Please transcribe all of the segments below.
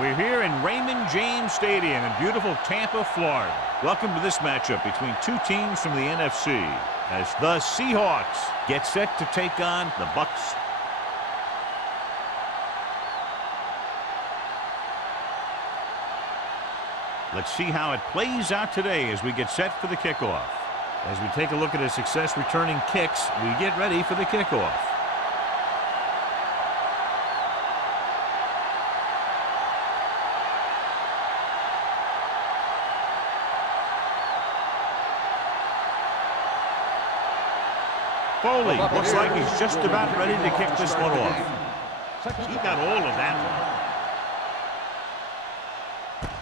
We're here in Raymond James Stadium in beautiful Tampa, Florida. Welcome to this matchup between two teams from the NFC as the Seahawks get set to take on the Bucs. Let's see how it plays out today as we get set for the kickoff. As we take a look at his success returning kicks, we get ready for the kickoff. Foley looks like he's just about ready to kick this one off. He got all of that one.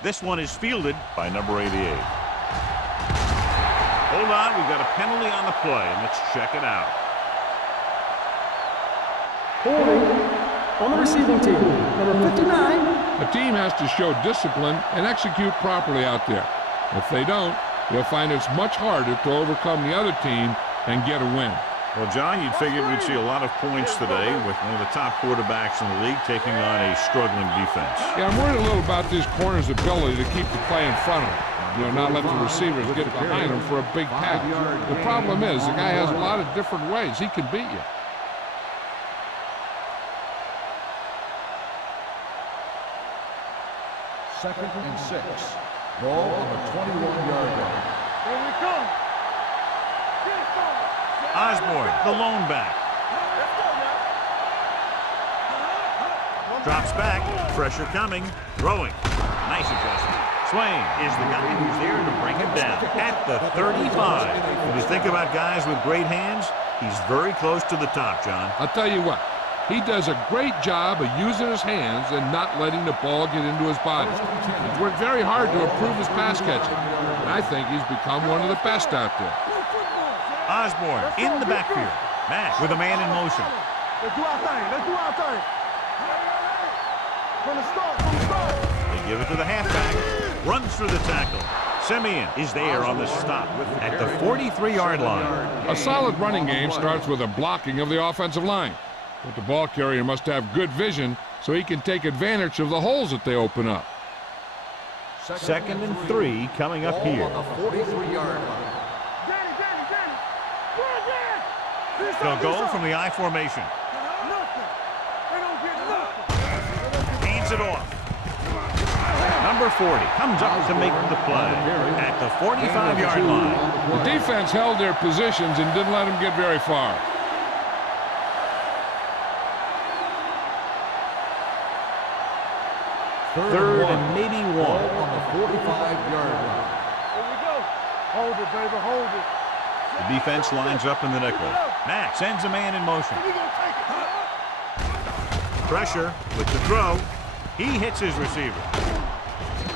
This one is fielded by number 88. Hold on, we've got a penalty on the play, and let's check it out. Holding on the receiving team, number 59. A team has to show discipline and execute properly out there. If they don't, they'll find it's much harder to overcome the other team and get a win. Well, John, you'd figured we'd see a lot of points today with one of the top quarterbacks in the league taking on a struggling defense. Yeah, I'm worried a little about this corner's ability to keep the play in front of him. You know, not let the receivers get behind him for a big pass. The problem is the guy has a lot of different ways he can beat you. Second and 6. Ball on the 21-yard line. Here we go. Osborne, the lone back. Drops back. Pressure coming. Throwing. Nice adjustment. Swain is the guy who's there to bring him down at the 35. When you think about guys with great hands, he's very close to the top, John. I'll tell you what. He does a great job of using his hands and not letting the ball get into his body. He's worked very hard to improve his pass catching, and I think he's become one of the best out there. Osborne in the backfield. Mack with a man in motion. Let's do our thing. Let's do our thing. From the start. They give it to the halfback. Runs through the tackle. Simeon is there on the stop at the 43-yard line. A solid running game starts with a blocking of the offensive line. But the ball carrier must have good vision so he can take advantage of the holes that they open up. Second and 3 coming up here. On the 43-yard line. They'll go from the I formation. Hands it off. Number 40 comes up to make the play at the 45-yard line. The defense held their positions and didn't let them get very far. Third and maybe one. On the 45-yard line. Here we go. Hold it, baby. Hold it. The defense lines up in the nickel. Mack sends a man in motion. Pressure with the throw. He hits his receiver.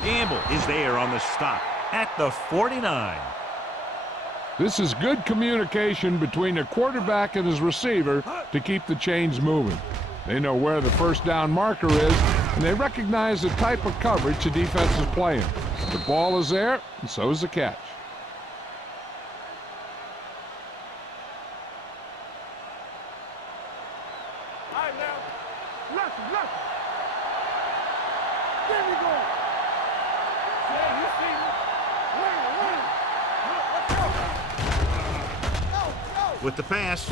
Gamble is there on the stop at the 49. This is good communication between the quarterback and his receiver to keep the chains moving. They know where the first down marker is, and they recognize the type of coverage the defense is playing. The ball is there, and so is the catch. With the pass,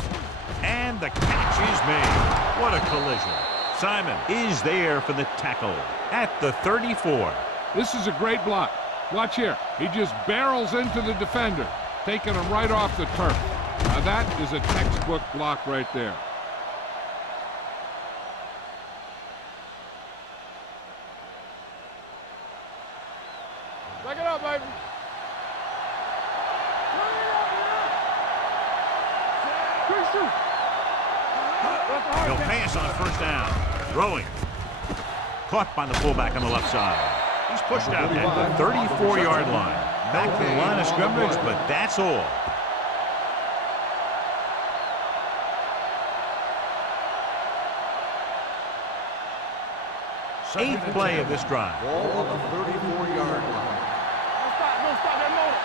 and the catch is made. What a collision. Simon is there for the tackle at the 34. This is a great block. Watch here. He just barrels into the defender, taking him right off the turf. Now that is a textbook block right there. Back it up, baby. He'll pass on first down. Throwing. Caught by the fullback on the left side. He's pushed out at the 34-yard line. Back to the line of scrimmage, but that's all. Eighth play of this drive. Ball on the 34-yard line. Don't stop that motor.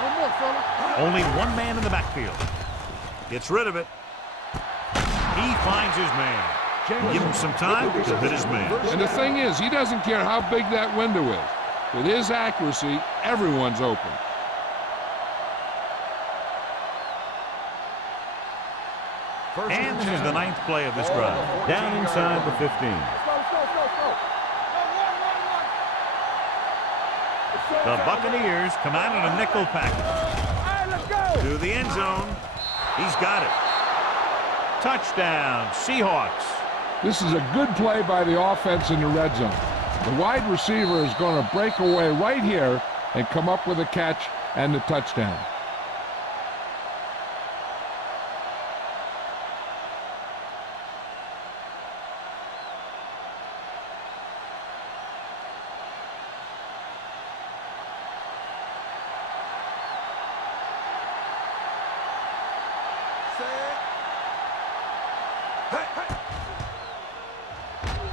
No more, fella. Only one man in the backfield. Gets rid of it. He finds his man. Give him some time to hit his man. And the thing is, he doesn't care how big that window is. With his accuracy, everyone's open. And this is the 9th play of this drive. Down inside the 15. The Buccaneers come out in a nickel package. To the end zone. He's got it. Touchdown, Seahawks. This is a good play by the offense in the red zone. The wide receiver is going to break away right here and come up with a catch and the touchdown.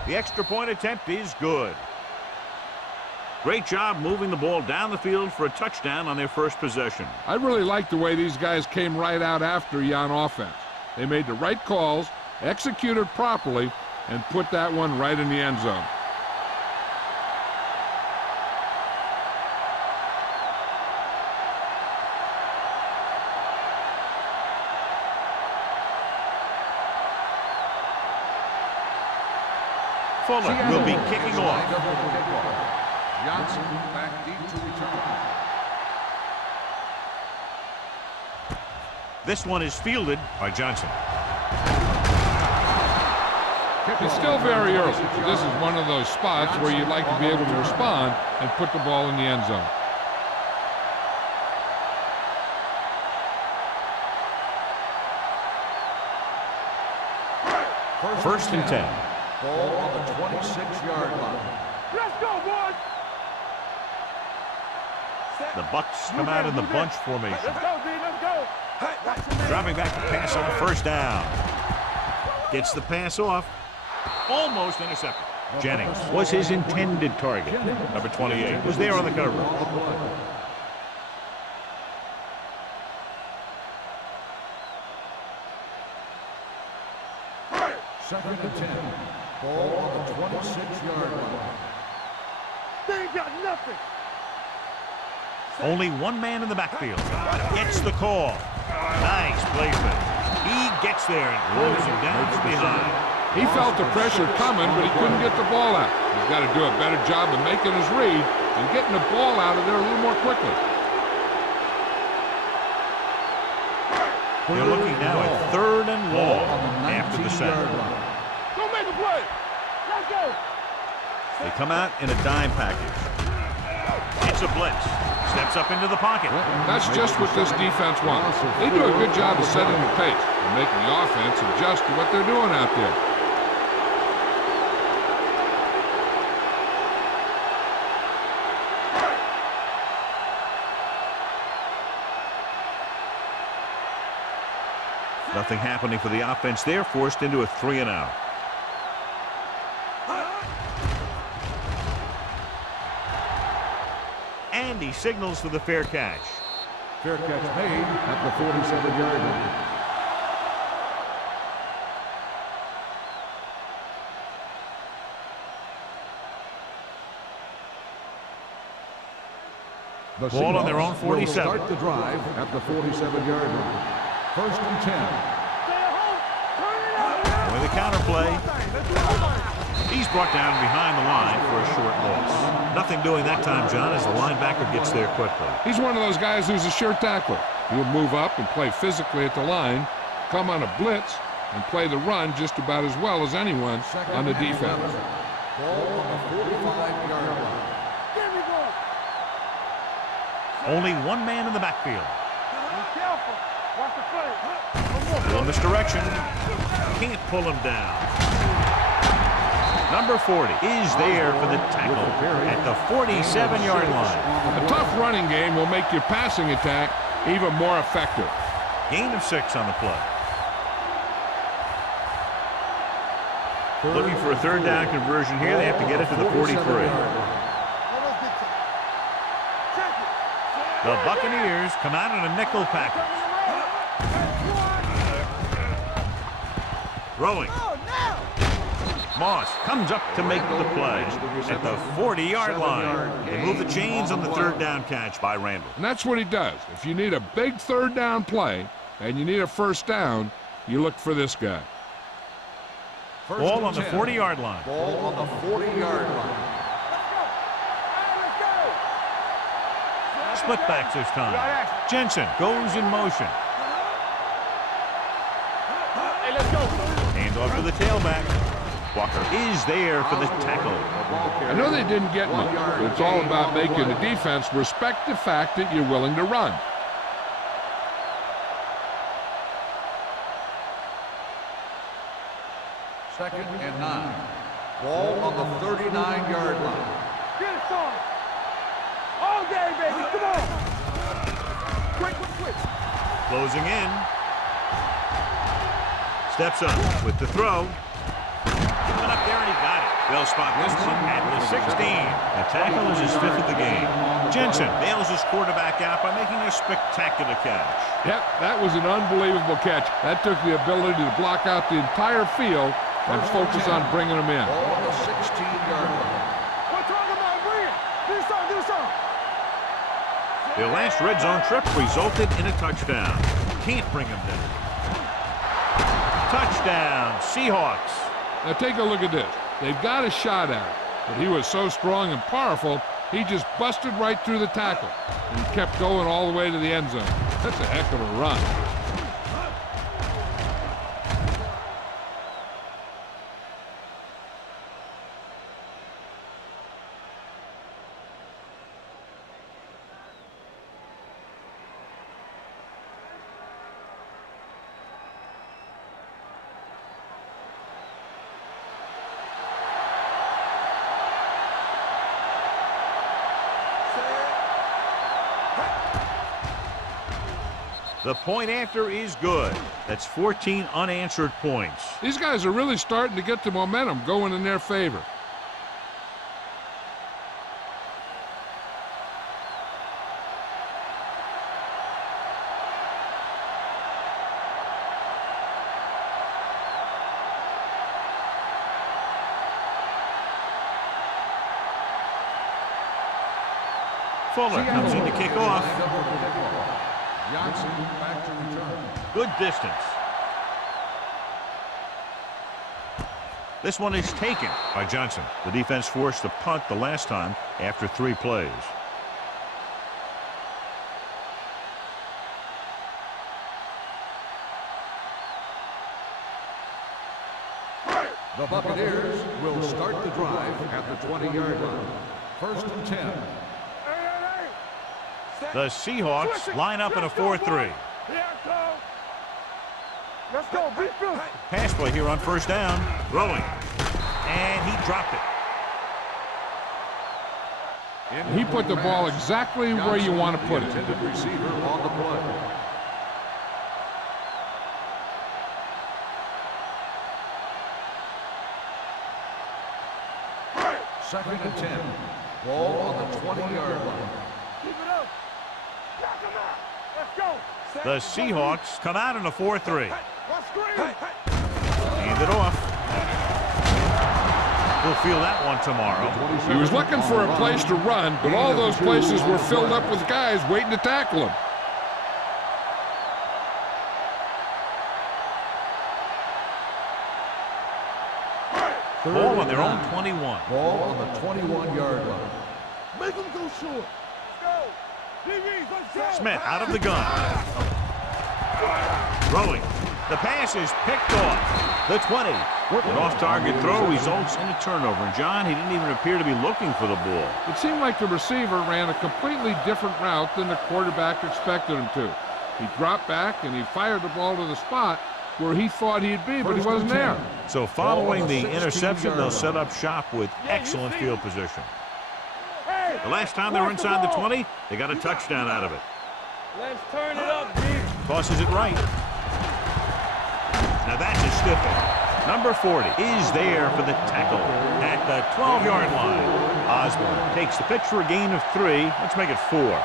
The extra point attempt is good. Great job moving the ball down the field for a touchdown on their first possession. I really like the way these guys came right out after you on offense. They made the right calls, executed properly, and put that one right in the end zone. Fuller will be kicking off. Johnson back deep to return. This one is fielded by Johnson. It's still very early. This is one of those spots where you'd like to be able to respond and put the ball in the end zone. First and 10. Ball on the 26-yard line. Let's go, boys! The Bucks come out in the bunch formation. Let's go, D, let's go! Dropping back to pass on first down. Gets the pass off. Almost intercepted. Jennings was his intended target. Number 28 was there on the cover. Second and 10. Ball on the 26-yard line. They ain't got nothing! Only one man in the backfield. Gets the call. Nice placement. He gets there and closes him down from behind. He felt the pressure coming, but he couldn't get the ball out. He's got to do a better job of making his read and getting the ball out of there a little more quickly. They're looking now at 3rd and long after the sack. Go make a play! Let's go! They come out in a dime package. It's a blitz. Steps up into the pocket. That's just what this defense wants. They do a good job of setting the pace and making the offense adjust to what they're doing out there. Nothing happening for the offense there, forced into a 3-and-out. And he signals for the fair catch. Fair catch made at the 47-yard line. The Ball on their own Seahawks 47. will start the drive at the 47-yard line. First and 10. With the counterplay. He's brought down behind the line for a short loss. Nothing doing that time, John, as the linebacker gets there quickly. He's one of those guys who's a sure tackler. He'll move up and play physically at the line, come on a blitz, and play the run just about as well as anyone on the defense. Ball on the 45-yard line. Only one man in the backfield. Be careful. Watch the play. Little misdirection. Can't pull him down. Number 40 is there for the tackle at the 47-yard line. A tough running game will make your passing attack even more effective. Gain of 6 on the play. Looking for a 3rd down conversion here. They have to get it to the 43. The Buccaneers come out in a nickel package. Throwing. Moss comes up to make the play at the 40-yard line. They move the chains on the third down catch by Randall. And that's what he does. If you need a big third down play and you need a first down, you look for this guy. Ball on the 40-yard line. Ball on the 40-yard line. Split backs this time. Jensen goes in motion. Hey, let's go. Hand off to the tailback. Walker is there for the tackle. I know they didn't get much, but it's all about making the defense respect the fact that you're willing to run. Second and 9. Ball on the 39-yard line. Get it, son. All day, baby. Come on. Quick. Closing in. Steps up with the throw. Coming up there, and he got it. They'll spot this one at the 16. The tackle is his 5th of the game. Jensen bails his quarterback out by making a spectacular catch. Yep, that was an unbelievable catch. That took the ability to block out the entire field and focus on bringing them in. Ball on the 16-yard line. We're talking about bring it. Do something. Their last red zone trip resulted in a touchdown. Can't bring him down. Touchdown, Seahawks. Now take a look at this. They've got a shot at it, but he was so strong and powerful, he just busted right through the tackle. And he kept going all the way to the end zone. That's a heck of a run. The point after is good. That's 14 unanswered points. These guys are really starting to get the momentum going in their favor. Fuller comes in to kick off. Johnson back to return. Good distance. This one is taken by Johnson. The defense forced to punt the last time after 3 plays. The Buccaneers will start the drive at the 20-yard line. First and 10. The Seahawks line up in a 4-3. Let's go. Pass play here on first down. Throwing. And he dropped it. He put the ball exactly where you want to put it. Intended receiver on the play. Second and 10. Ball on the 20-yard line. Keep it up. Knock him out. Let's go. The Seahawks come out in a 4-3. Let's screen. Hand it off. We'll feel that one tomorrow. He was looking for a place to run, but all those places were filled up with guys waiting to tackle him. Ball on their own 21. Ball on the 21-yard line. Make him go short. Let's go. DBs, let's go. Smith out of the gun. Throwing. The pass is picked off. The 20. An off-target throw results in a turnover. And John, he didn't even appear to be looking for the ball. It seemed like the receiver ran a completely different route than the quarterback expected him to. He dropped back and he fired the ball to the spot where he thought he'd be, but he wasn't there. So following the interception, they'll set up shop with excellent field position. The last time they were inside the 20, they got a touchdown out of it. Let's turn it up, D. Tosses it right. Now that's a stiffing. Number 40 is there for the tackle at the 12-yard line. Osborne takes the pitch for a gain of 3. Let's make it 4.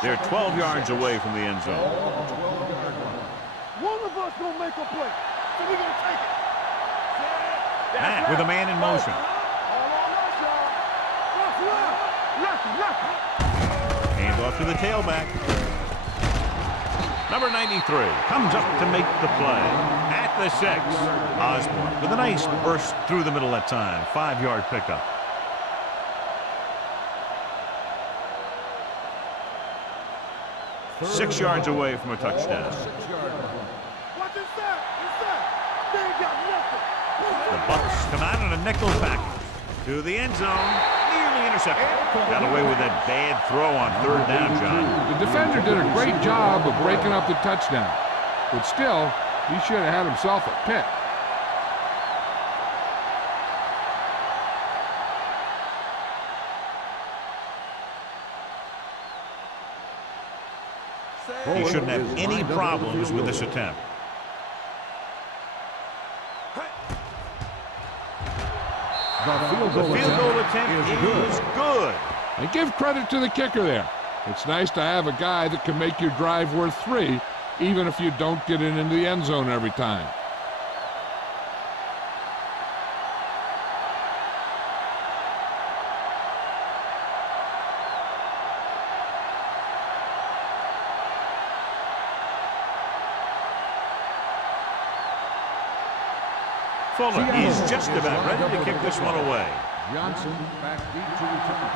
They're 12 yards away from the end zone. One of us gonna make a play, so we're gonna take it. Matt with a man in motion. All on us, y'all. Lucky. Hand off to the tailback. Number 93 comes up to make the play. At the 6, Osborne with a nice burst through the middle that time. 5-yard pickup. Third 6 yards away from a touchdown. 6-yard line. What's inside? They ain't got nothing. The Bucks come out in a nickel package to the end zone. Nearly intercepted. Got away with that bad throw on 3rd down, John. The defender did a great job of breaking up the touchdown, but still, he should have had himself a pick. He shouldn't have any problems with this attempt. The The field goal attempt is good. And give credit to the kicker there. It's nice to have a guy that can make your drive worth 3, even if you don't get it into the end zone every time. Fuller is just about ready to kick this one away. Johnson back deep to return.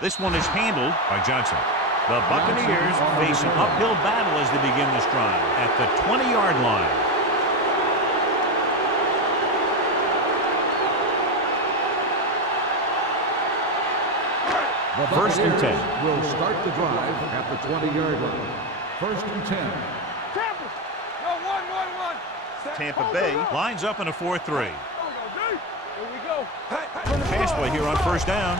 This one is handled by Johnson. The Buccaneers face an uphill battle as they begin this drive at the 20-yard line. The First and 10. will start the drive at the 20-yard line. First and 10. Tampa. No, one. Tampa Bay lines up in a 4-3. Here we go. Pass play here on 1st down.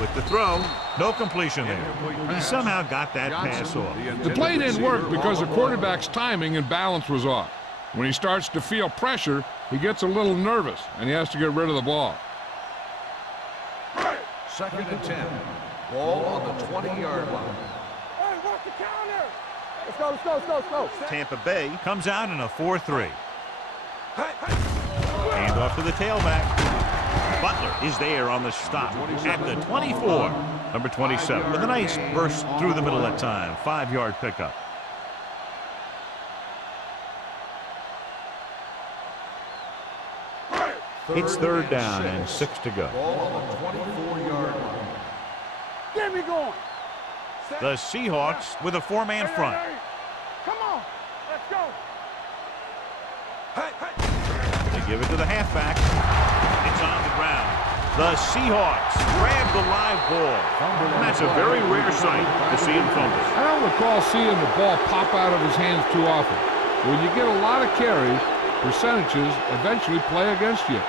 With the throw, no completion there. He somehow got that pass off. The play didn't work because the quarterback's timing and balance was off. When he starts to feel pressure, he gets a little nervous, and he has to get rid of the ball. Second and 10. Ball on the 20-yard line. Hey, what's the counter? Let's go. Tampa Bay comes out in a 4-3. Hand off to the tailback. Butler is there on the stop at the 24. Number 27 with a nice burst through the middle that time. 5-yard pickup. It's 3rd down and 6 to go. Ball on the 24-yard line. Get me going. The Seahawks with a 4-man front. Come on. Let's go. They give it to the halfback. It's on the ground. The Seahawks grab the live ball. And that's a very rare sight to see him fumble. I don't recall seeing the ball pop out of his hands too often. When you get a lot of carries, percentages eventually play against you.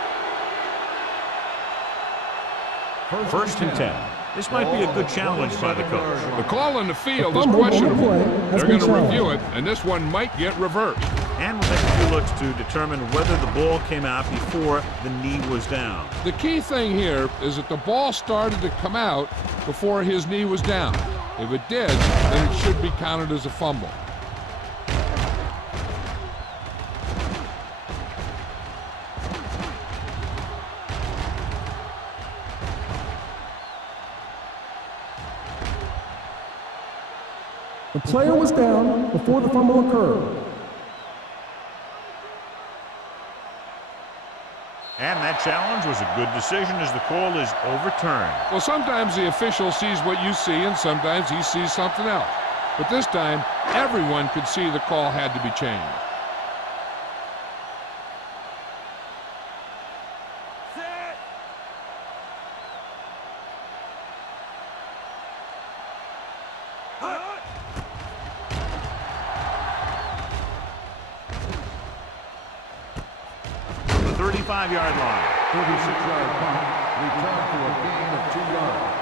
First and 10. This might be a good challenge by the coach. The call in the field is questionable. They're going to review it, and this one might get reversed. And we'll take a few looks to determine whether the ball came out before the knee was down. The key thing here is that the ball started to come out before his knee was down. If it did, then it should be counted as a fumble. The player was down before the fumble occurred. And that challenge was a good decision as the call is overturned. Well, sometimes the official sees what you see, and sometimes he sees something else. But this time, everyone could see the call had to be changed. From the 35-yard line. 36-yard punt. Return for a gain of 2 yards.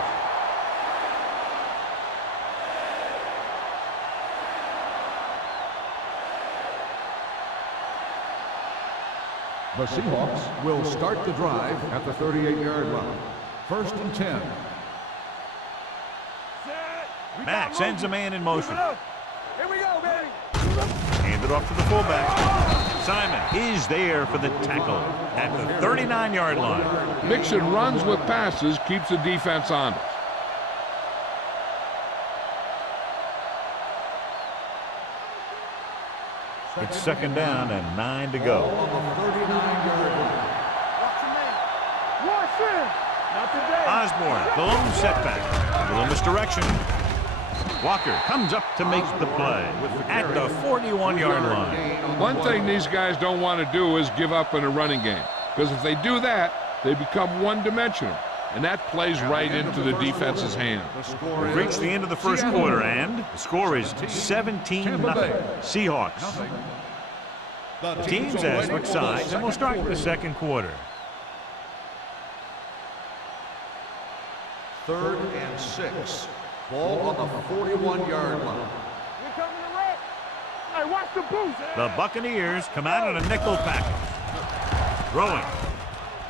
The Seahawks will start the drive at the 38-yard line. First and 10. Matt sends a man in motion. Here we go, baby. Hand it off to the fullback. Simon is there for the tackle at the 39-yard line. Mixing runs with passes keeps the defense honest. It's second down and 9 to go. Osborne, the lone setback. A little misdirection. Walker comes up to make the play at the 41-yard line. One thing these guys don't want to do is give up in a running game, because if they do that, they become one-dimensional, and that plays right into the defense's hand. We've reached the end of the first quarter, and the score is 17-0. Seahawks. Teams as switch sides, and we'll start the second quarter. 3rd and 6. Ball on the 41-yard line. We're coming to red. Hey, watch the boost. The Buccaneers come out in a nickel package. Throwing.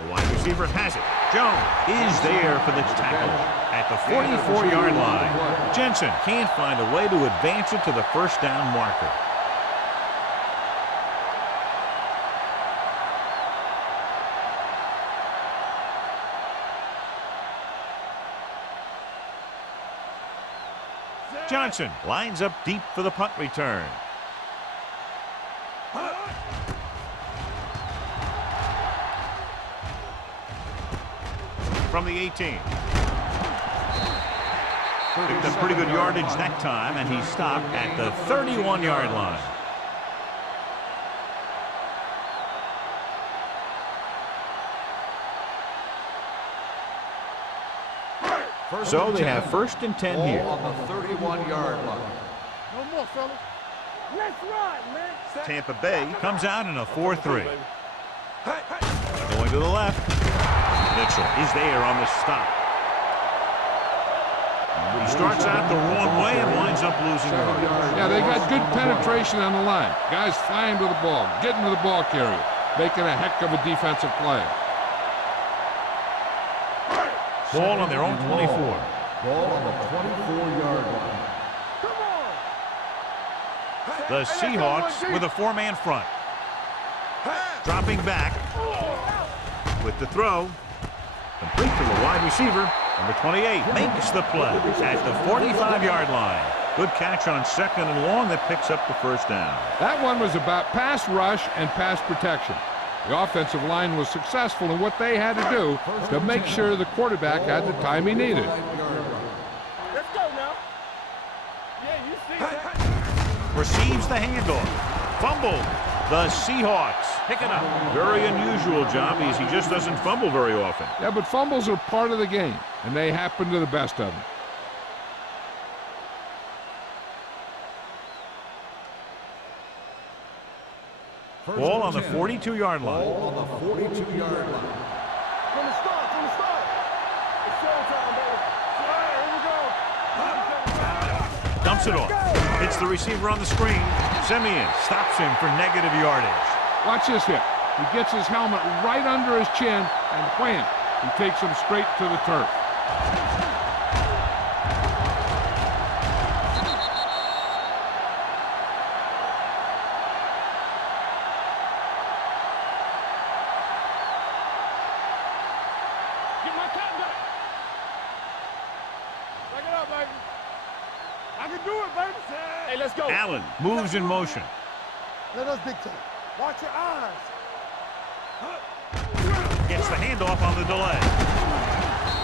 The wide receiver has it. Jones is there for the tackle at the 44-yard line. Jensen can't find a way to advance it to the first down marker. Johnson lines up deep for the punt return. From the 18. Picked up pretty good yardage that time, and he stopped at the 31-yard line. So they have 1st and 10 here. On the 31-yard line. No more, fellas. Let's run, man. Tampa Bay comes out in a 4-3. Going to the left. Mitchell is there on the stop. He starts out the wrong way and winds up losing yardage. Yeah, they got good penetration on the line. Guys flying to the ball, getting to the ball carrier, making a heck of a defensive play. Ball on their own 24. Ball on the 24-yard line. Come on. The Seahawks with a 4-man front. Dropping back with the throw. Complete to the wide receiver. Number 28 makes the play at the 45-yard line. Good catch on 2nd and long that picks up the first down. That one was about pass rush and pass protection. The offensive line was successful in what they had to do to make sure the quarterback had the time he needed. Let's go now. Yeah, you see that. Receives the handoff. Fumbled. The Seahawks pick it up. Very unusual job, as he just doesn't fumble very often. Yeah, but fumbles are part of the game, and they happen to the best of them. Ball on the 42-yard line. Ball on the 42-yard line. From the start. It's showtime, baby. All right, here we go. Dumps it off. Hits the receiver on the screen. Simeon stops him for negative yardage. Watch this hit. He gets his helmet right under his chin, and wham, he takes him straight to the turf. Get my top back. Back it up, baby. I can do it, baby. Hey, let's go. Allen moves in motion. Let us dictate. Watch your eyes. Gets the handoff on the delay.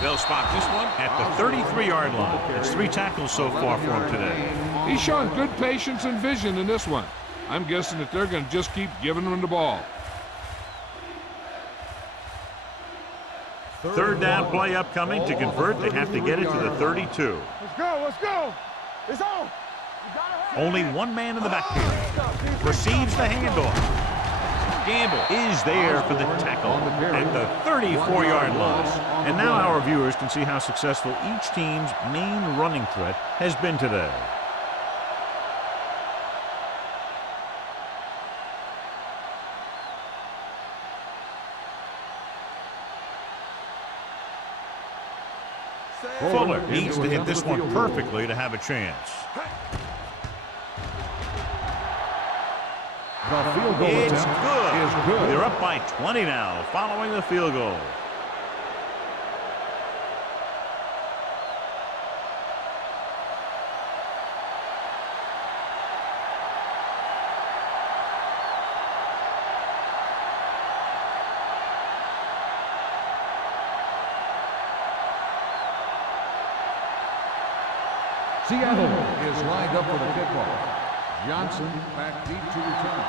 They'll spot this one at the 33-yard line. It's 3 tackles so far for him today. He's showing good patience and vision in this one. I'm guessing that they're going to just keep giving him the ball. Third down play upcoming. To convert, they have to get it to the 32. Let's go. Let's go. It's on. Only one man in the backfield. Receives the handoff. Gamble is there for the tackle at the 34-yard line. And now our viewers can see how successful each team's main running threat has been today. Fuller needs to hit this one perfectly to have a chance. The field goal It's attempt good. is good. They're up by 20 now following the field goal. Seattle is lined up for the kickoff. Johnson back deep to return.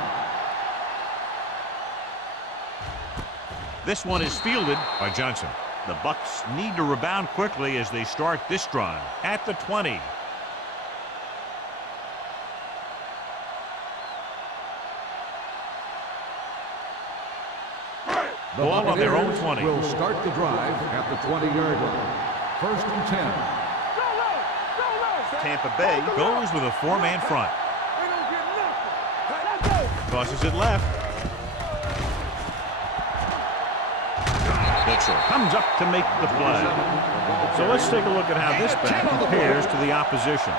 This one is fielded by Johnson. The Bucks need to rebound quickly as they start this drive at the 20. The Ball on their own 20. Will start the drive at the 20-yard line. First and 10. Tampa Bay goes with a four-man front. Tosses it left. Mitchell comes up to make the play. So let's take a look at how this back compares to the opposition.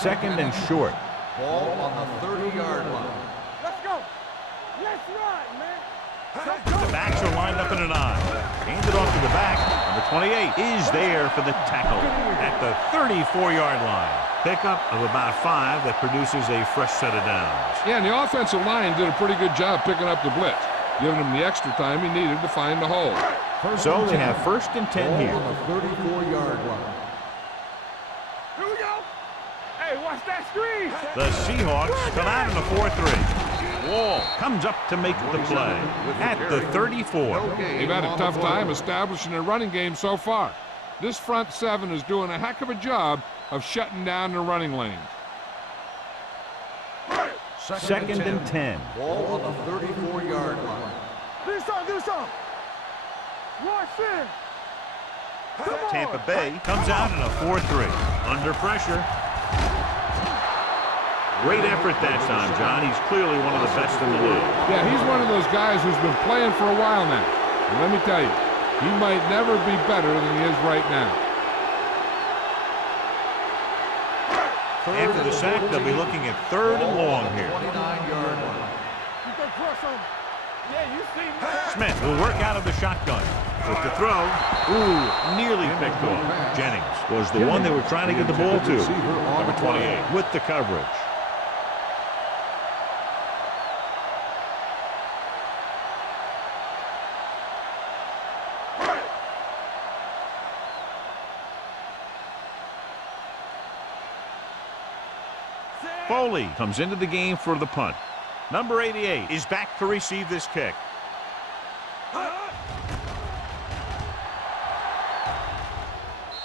Second and short. Ball on the 30-yard line. Let's go. Let's run, man. The backs are lined up in an I. Handed off to the back. Number 28 is there for the tackle at the 34-yard line. Pickup of about 5 that produces a fresh set of downs. Yeah, and the offensive line did a pretty good job picking up the blitz, giving him the extra time he needed to find the hole. So they have first and 10 Ball here. on the 34-yard line. Here we go. Hey, watch that screen. The Seahawks come out in a 4-3. Wall comes up to make the play at the 34. They've had a tough time establishing a running game so far. This front seven is doing a heck of a job of shutting down the running lanes. Second and 10. Ball on the 34-yard line. Do something. Watch this. Come on. Tampa Bay comes out in a 4-3. Under pressure. Great effort that time, John. He's clearly one of the best in the league. Yeah, he's one of those guys who's been playing for a while now. And let me tell you, he might never be better than he is right now. After the sack, they'll be looking at third and long here. 29-yard line. You can cross him. Yeah, you see me. Smith will work out of the shotgun. With the throw. Ooh, nearly picked off. Jennings was the one they were trying to get the ball to. Number 28 with the coverage. Foley comes into the game for the punt. Number 88 is back to receive this kick.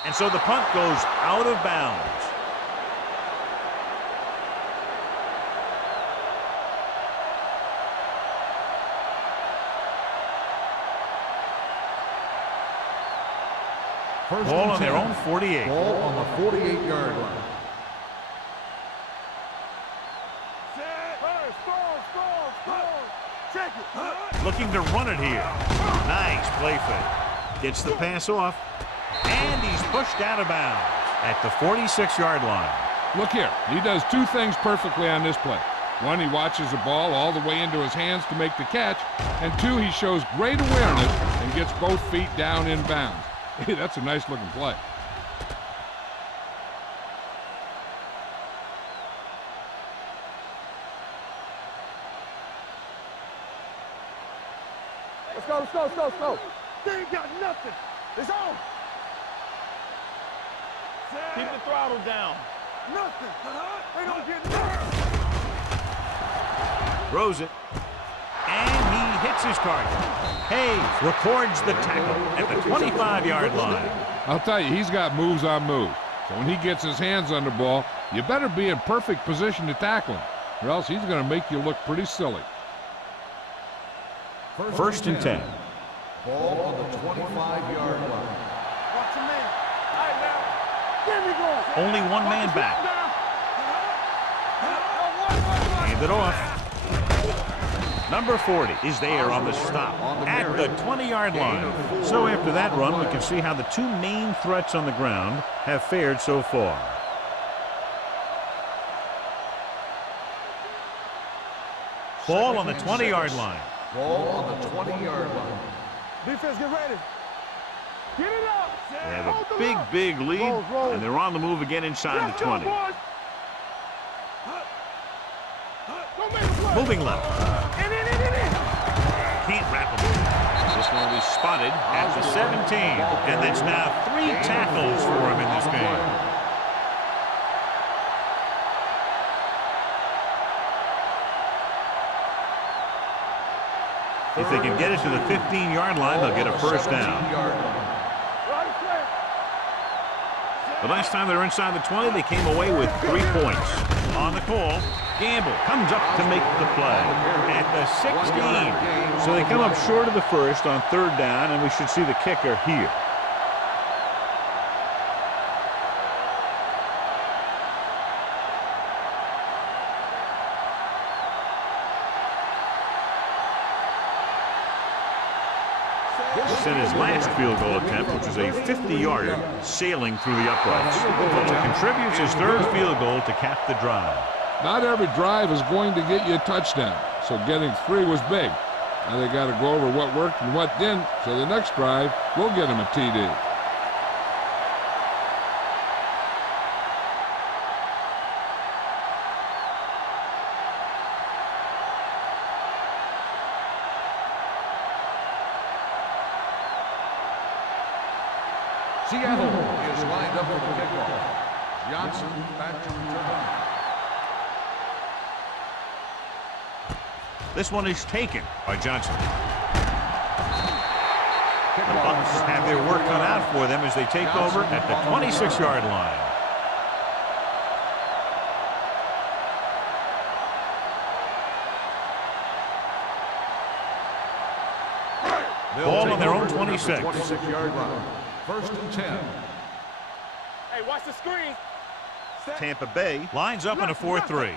And so the punt goes out of bounds. Ball on their own 48. Ball on the 48-yard line. Looking to run it here. Nice play fake. Gets the pass off. And he's pushed out of bounds at the 46-yard line. Look here, he does two things perfectly on this play. One, he watches the ball all the way into his hands to make the catch. And two, he shows great awareness and gets both feet down in bounds. Hey, that's a nice looking play. Let's go. They ain't got nothing. It's on. Keep the throttle down. Nothing. They don't get nothing. Throws it. And he hits his target. Hayes records the tackle at the 25-yard line. I'll tell you, he's got moves on moves. So when he gets his hands on the ball, you better be in perfect position to tackle him, or else he's going to make you look pretty silly. First and 10. Ball on the 25-yard line. Watch your man. All right, now. There we go. Only one man back. Hand it off. Number 40 is there on the stop at the 20-yard line. So after that run, we can see how the two main threats on the ground have fared so far. Ball on the 20-yard line. Ball on the 20-yard line. Defense, get ready. Get it up. They have a big lead, and they're on the move again inside the 20. Moving left. Can't wrap him up. This one will be spotted at the 17. And that's now 3 tackles for him in this game. If they can get it to the 15-yard line, they'll get a first down. The last time they were inside the 20, they came away with 3 points. On the call, Gamble comes up to make the play at the 16. So they come up short of the first on 3rd down, and we should see the kicker here. This is in his last field goal attempt, which was a 50-yarder sailing through the uprights. It contributes his 3rd field goal to cap the drive. Not every drive is going to get you a touchdown, so getting 3 was big. Now they got to go over what worked and what didn't, so the next drive will get him a TD. Seattle is lined up for the kickoff. Johnson back to return. This one is taken by Johnson. The Bucs have their work cut out for them as they take over at the 26-yard line. Ball on their own 26. 26-yard line. 1st and 10. Hey, watch the screen. Tampa Bay lines up in a 4-3.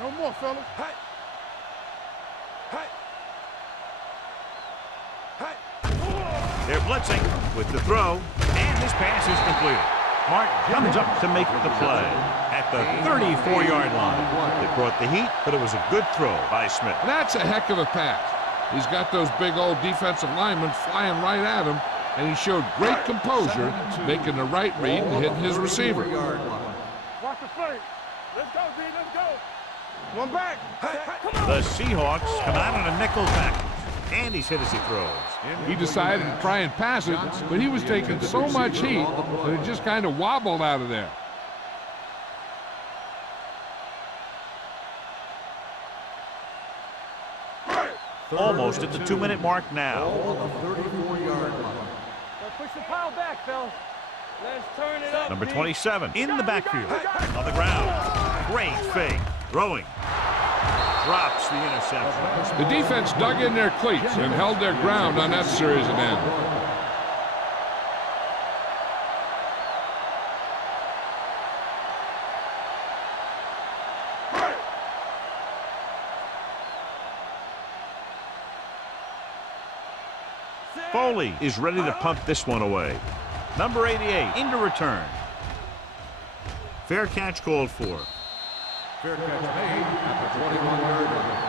No more, fellas. They're blitzing with the throw, and this pass is completed. Martin comes up to make the play at the 34-yard line. They brought the heat, but it was a good throw by Smith. That's a heck of a pass. He's got those big old defensive linemen flying right at him, and he showed great composure, making the right read and hitting his receiver. Watch the play. Let's go, D. Let's go. One back. The Seahawks come out on a nickel package, and he's hit as he throws. He decided to try and pass it, but he was taking so much heat that it just kind of wobbled out of there. Almost at the 2-minute mark now. Push the pile back, fellas. Let's turn it up. Number 27 in the backfield. On the ground. Great fake. Throwing. Drops the interception. The defense dug in their cleats and held their ground on that series of ends. Foley is ready to punt this one away. Number 88 into return. Fair catch called for. Fair catch made at the 21-yard line.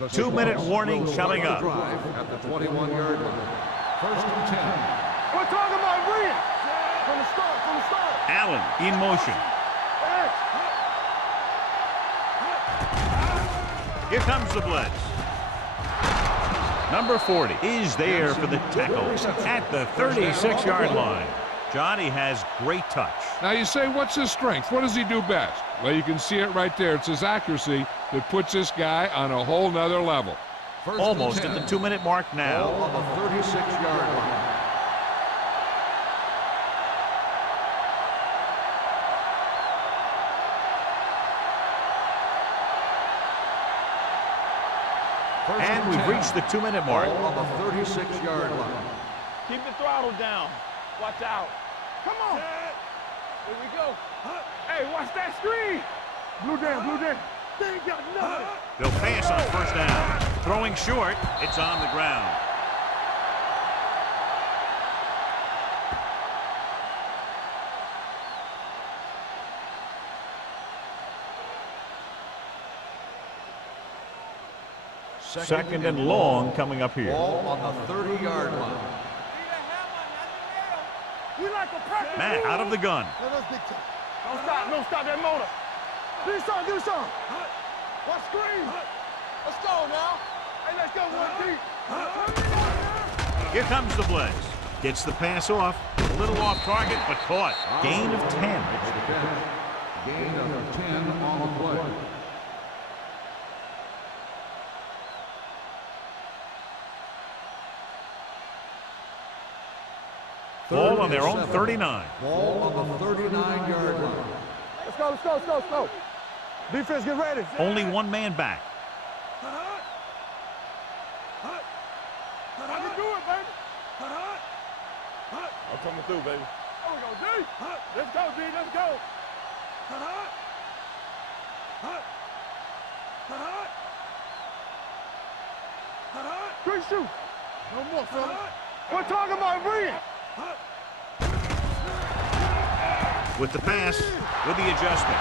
The 2-minute warning coming up. Drive at the 21-yard line. 1st and 10. We're talking about Reed. From the start. Allen in motion. Here comes the blitz. Number 40 is there for the tackle at the 36-yard line. Johnny has great touch. Now you say, what's his strength? What does he do best? Well, you can see it right there. It's his accuracy that puts this guy on a whole nother level. Almost at the 2-minute mark now. On the 36-yard line. And we've reached the 2-minute mark. On the 36-yard line. Keep the throttle down. Watch out. Come on. Here we go. Hey, watch that screen. Blue down, blue down. They ain't got nothing. They'll pass on first down. Throwing short. It's on the ground. Second and long coming up here. Ball on the 30-yard line. We like a practice. Matt out of the gun. Don't stop that motor. Do something. Watch screen. Let's go now. Hey, let's go one deep. Here comes the blitz. Gets the pass off. A little off target, but caught. Gain of 10. Gain of 10 on the play. Ball on their own 39. Ball on the 39-yard line. Let's go. Defense, get ready. Only one man back. I can do it, baby. I'm coming through, baby. Oh, we go, D. Let's go, D. Let's go. Quick shoot. No more, fella. We're talking about Reed. With the pass, with the adjustment.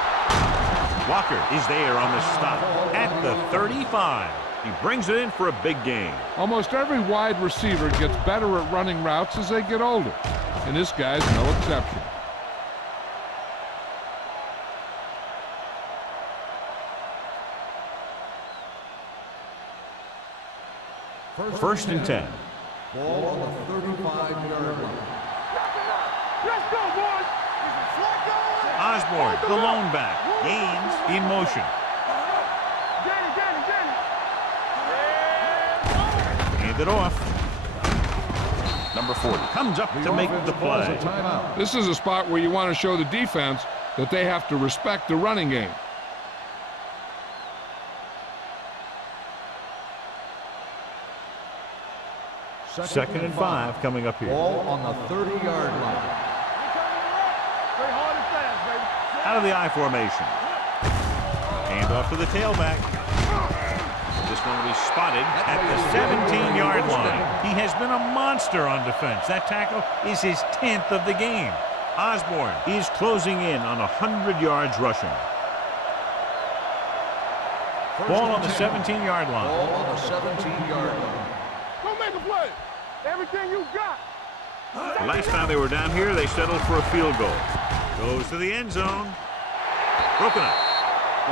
Walker is there on the stop at the 35. He brings it in for a big gain. Almost every wide receiver gets better at running routes as they get older, and this guy's no exception. First and 10. Ball on the 35-yard line. Let's go, boys. Osborne, the lone back, gains in motion. Hand it off. Number 40 comes up to make the play. This is a spot where you want to show the defense that they have to respect the running game. Second and 5 coming up here. Ball on the 30-yard line. Out of the I formation. Hand off to the tailback. This one will be spotted at the 17-yard line. He has been a monster on defense. That tackle is his 10th of the game. Osborne is closing in on 100 yards rushing. Ball on the 17-yard line. Ball on the 17-yard line. Go make a play. Everything you got. The last time they were down here, they settled for a field goal. Goes to the end zone. Broken up.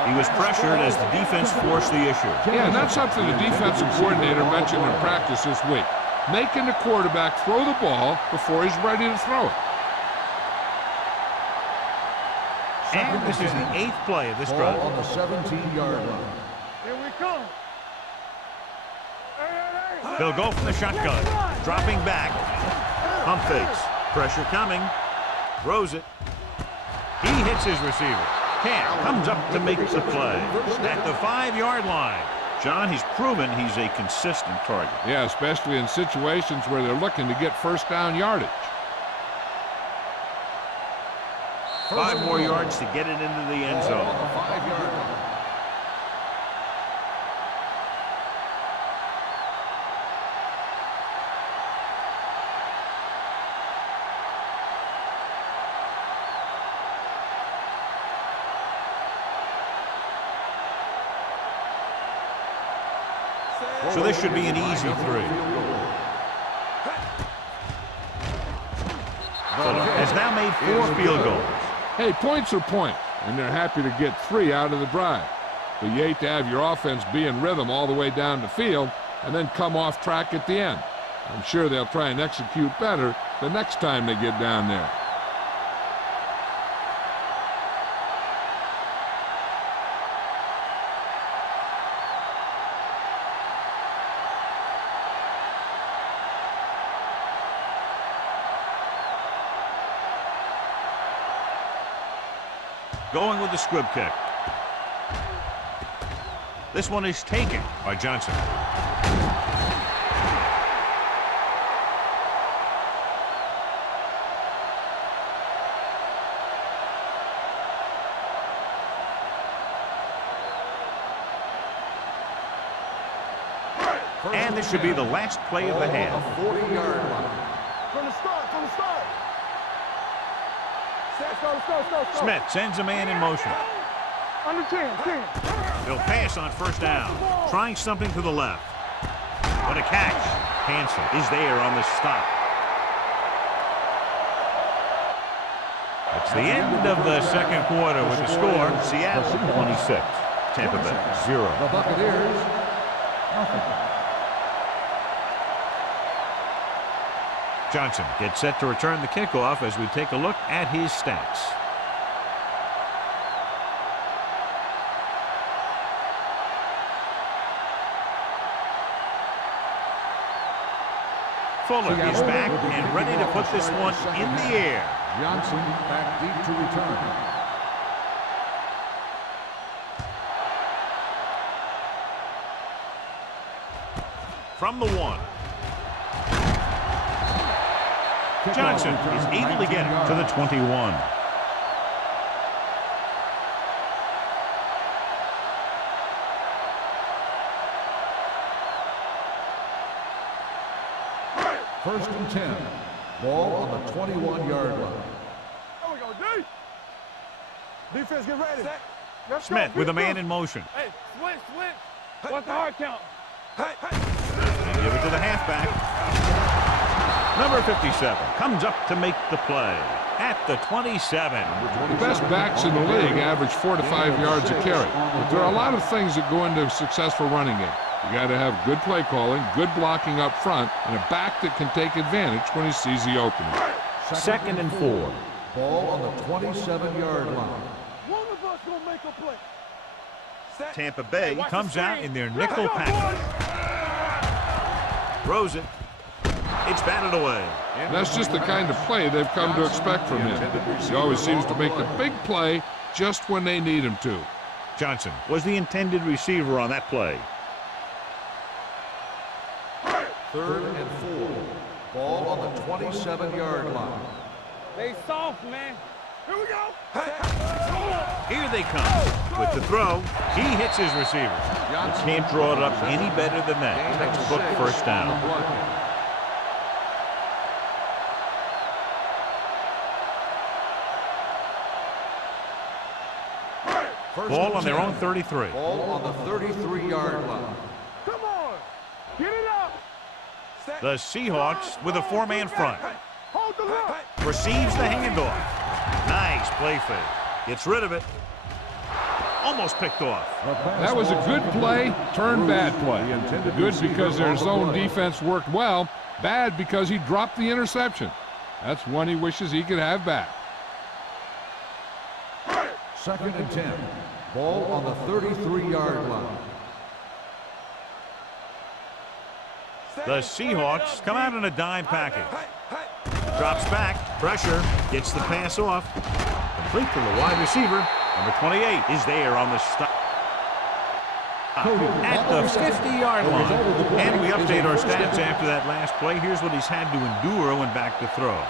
He was pressured as the defense forced the issue. Yeah, and that's something the defensive coordinator mentioned in practice this week. Making the quarterback throw the ball before he's ready to throw it. And this is the 8th play of this Ball drive. on the 17-yard line. Here we come. They'll go from the shotgun. Dropping back. Pump fakes. Pressure coming. Throws it. He hits his receiver. Cam comes up to make the play. At the 5-yard line. John, he's proven he's a consistent target. Yeah, especially in situations where they're looking to get first down yardage. 5 more yards to get it into the end zone. On the 5-yard line. So this should be an easy 3. Has now made 4 field goals. Hey, points are points, and they're happy to get 3 out of the drive. But you hate to have your offense be in rhythm all the way down the field and then come off track at the end. I'm sure they'll try and execute better the next time they get down there. Going with the squib kick. This one is taken by Johnson. And this should be the last play of the half. 40-yard line. From the start, from the start. Let's go. Smith sends a man in motion. Under 10. They'll pass on first down. Trying something to the left. What a catch. Hansen is there on the stop. It's the end of the second quarter with the score. Seattle 26. Tampa Bay 0. The Buccaneers, Johnson gets set to return the kickoff as we take a look at his stats. Fuller is back and ready to put this one in the air. Johnson back deep to return. From the 1. Johnson is able to get it to the 21. First and 10. Ball on the 21-yard line. There we go, D. Defense, get ready. Let's Smith go. with a man in motion. Hey, switch. What's the hard count? And give it to the halfback. Number 57 comes up to make the play at the 27. The best backs in the league average 4 to 5 yards a carry. But there are a lot of things that go into a successful running game. You got to have good play calling, good blocking up front, and a back that can take advantage when he sees the opening. Second and 4. Ball on the 27-yard line. One of us gonna make a play. Tampa Bay comes out in their nickel package. Throws it. It's batted away. That's just the kind of play they've come to expect from him. He always seems to make the big play just when they need him to. Johnson was the intended receiver on that play. Third and 4. Ball on the 27-yard line. They soft, man. Here we go. Here they come. With the throw, he hits his receiver. Can't draw it up any better than that. Textbook first down. Ball on their own 33. Ball on the 33-yard line. Come on. Get it up. The Seahawks with a 4-man front. Hold the look. Receives the handoff. Nice play fake. Gets rid of it. Almost picked off. That was a good play, turned bad play. Good because their zone defense worked well. Bad because he dropped the interception. That's one he wishes he could have back. Second and 10. Ball on the 33-yard line. The Seahawks come out in a dime package. Drops back, pressure, gets the pass off. Complete to the wide receiver. Number 28 is there on the stop. At the 50-yard line. And we update our stats after that last play. Here's what he's had to endure when back to throw.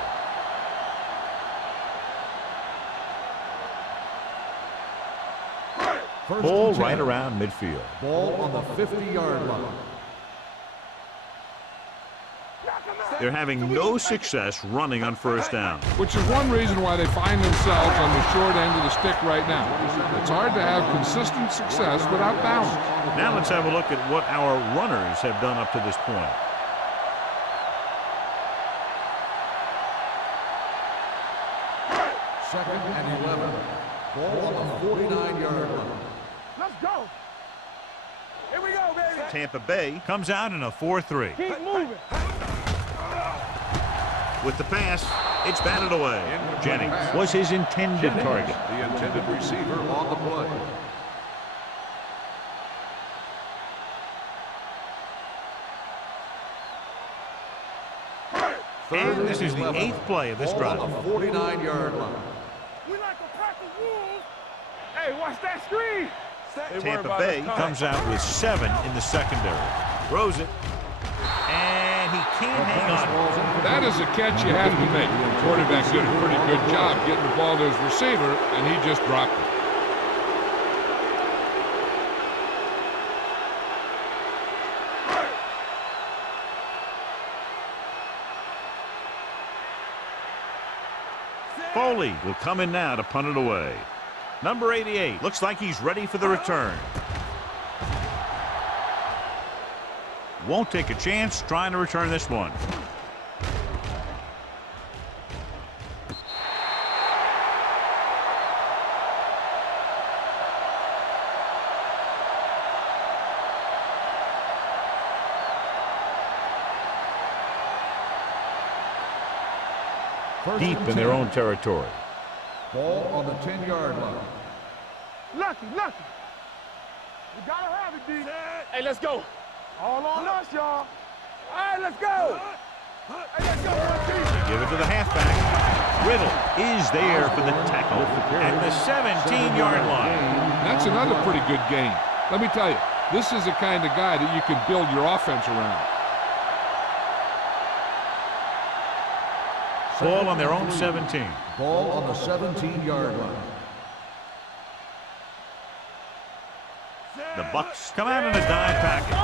Ball right around midfield. Ball on the 50-yard line. They're having no success running on first down. Which is one reason why they find themselves on the short end of the stick right now. It's hard to have consistent success without balance. Now let's have a look at what our runners have done up to this point. Second and 11. Ball on the 49-yard line. Let's go. Here we go, baby. Tampa Bay comes out in a 4-3. Keep moving. With the pass, it's batted away. Jennings was his intended target. The intended receiver on the play. And this is the 8th play of this drive. On the 49-yard line. We like a pack of wolves. Hey, watch that screen. Tampa Bay comes out with 7 in the secondary. Throws it. And he can't hang on. That is a catch you have to make. The quarterback did a pretty good job getting the ball to his receiver, and he just dropped it. Foley will come in now to punt it away. Number 88 looks like he's ready for the return. Won't take a chance trying to return this one. Deep in their own territory. Ball on the 10-yard line. Lucky. We gotta have it, D. Hey, let's go. All on us, y'all. All right, let's go. Hey, let's go, team. Give it to the halfback. Riddle is there for the tackle at the 17-yard line. That's another pretty good game. Let me tell you, this is the kind of guy that you can build your offense around. Ball on their own 17. Ball on the 17-yard line. The Bucks come out in a dive package.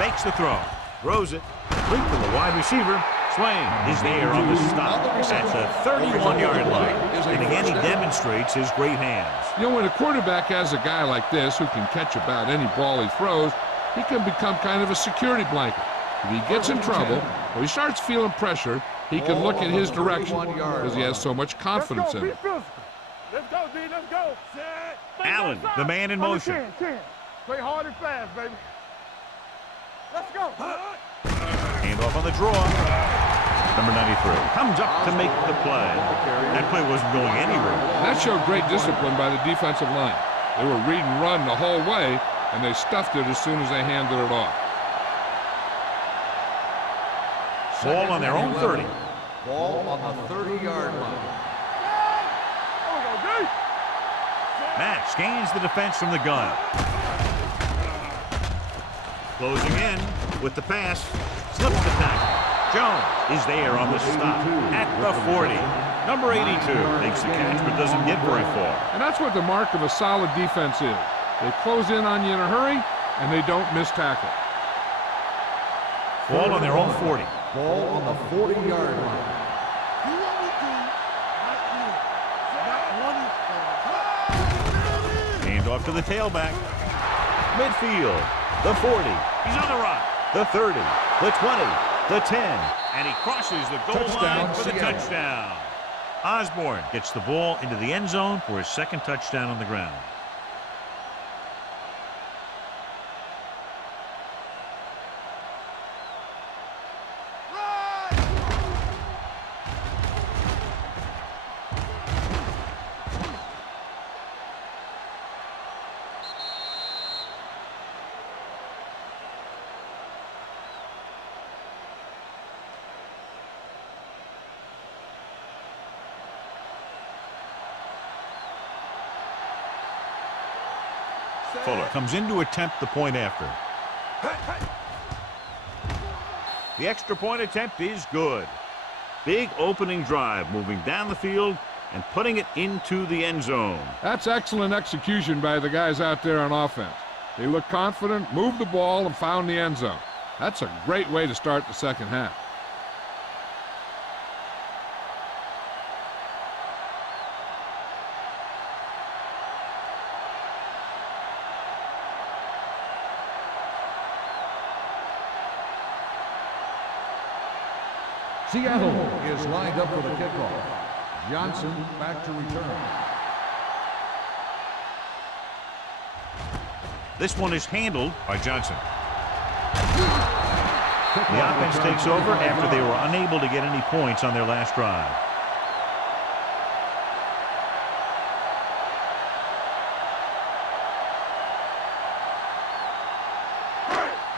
Fakes the throw. Throws it. Complete to the wide receiver. Swain is there on the stop at the 31-yard line. And again, he demonstrates his great hands. You know, when a quarterback has a guy like this who can catch about any ball he throws, he can become kind of a security blanket. If he gets in trouble or he starts feeling pressure, he can look in his direction because he has so much confidence in it. Let's go, D. Let's go. Allen, the man in motion. 10. Play hard and fast, baby. Let's go. Hand off on the draw. Number 93 comes up to make the play. That play wasn't going anywhere. That showed great discipline by the defensive line. They were read and run the whole way, and they stuffed it as soon as they handed it off. Ball on their own 30. Ball on the 30-yard line. Matt scans the defense from the gun. Closing in with the pass. Slips the tackle. Jones is there on the stop at the 40. Number 82 makes the catch but doesn't get very far. And that's what the mark of a solid defense is. They close in on you in a hurry, and they don't miss tackle. Ball on their own 40. Ball on the 40-yard line. Hand off to the tailback. Midfield. The 40. He's on the run. The 30. The 20. The 10. And he crosses the goal line for the touchdown. Osborne gets the ball into the end zone for his second touchdown on the ground. Fuller comes in to attempt the point after. The extra point attempt is good. Big opening drive, moving down the field and putting it into the end zone. That's excellent execution by the guys out there on offense. They looked confident, moved the ball, and found the end zone. That's a great way to start the second half. Seattle is lined up for the kickoff. Johnson back to return. This one is handled by Johnson. The offense takes over after they were unable to get any points on their last drive.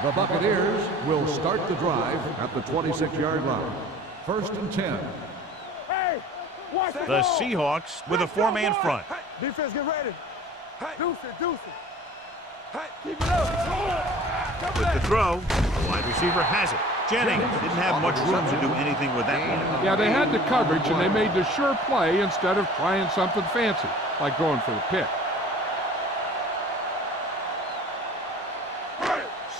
The Buccaneers will start the drive at the 26-yard line. 1st and 10. Hey, watch The Seahawks with a four-man front. Defense, get ready. Deuce it. Hey, keep it up. With the throw, the wide receiver has it. Jennings didn't have much room to do anything with that one. Yeah, they had the coverage, and they made the sure play instead of trying something fancy, like going for the pick.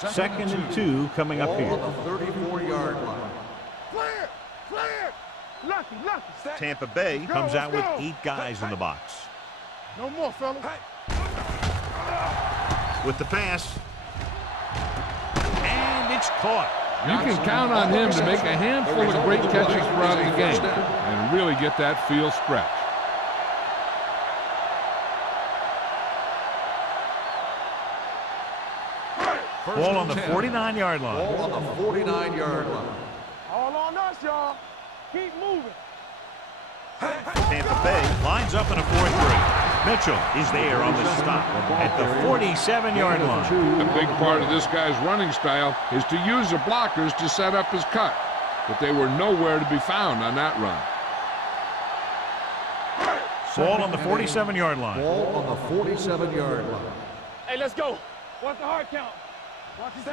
2nd and 2 coming up here. On the 34-yard line. Clear. Lucky. Tampa Bay comes out with 8 guys in the box. No more, fellas. With the pass. And it's caught. You can count on him to make a handful of great catches throughout the game and really get that field stretch. Ball on the 49-yard line. Ball on the 49-yard line. All on us, y'all. Keep moving. Tampa Bay lines up in a 4-3. Mitchell is there on the stop at the 47-yard line. A big part of this guy's running style is to use the blockers to set up his cut, but they were nowhere to be found on that run. Ball on the 47-yard line. Ball on the 47-yard line. Hey, let's go. What's the hard count?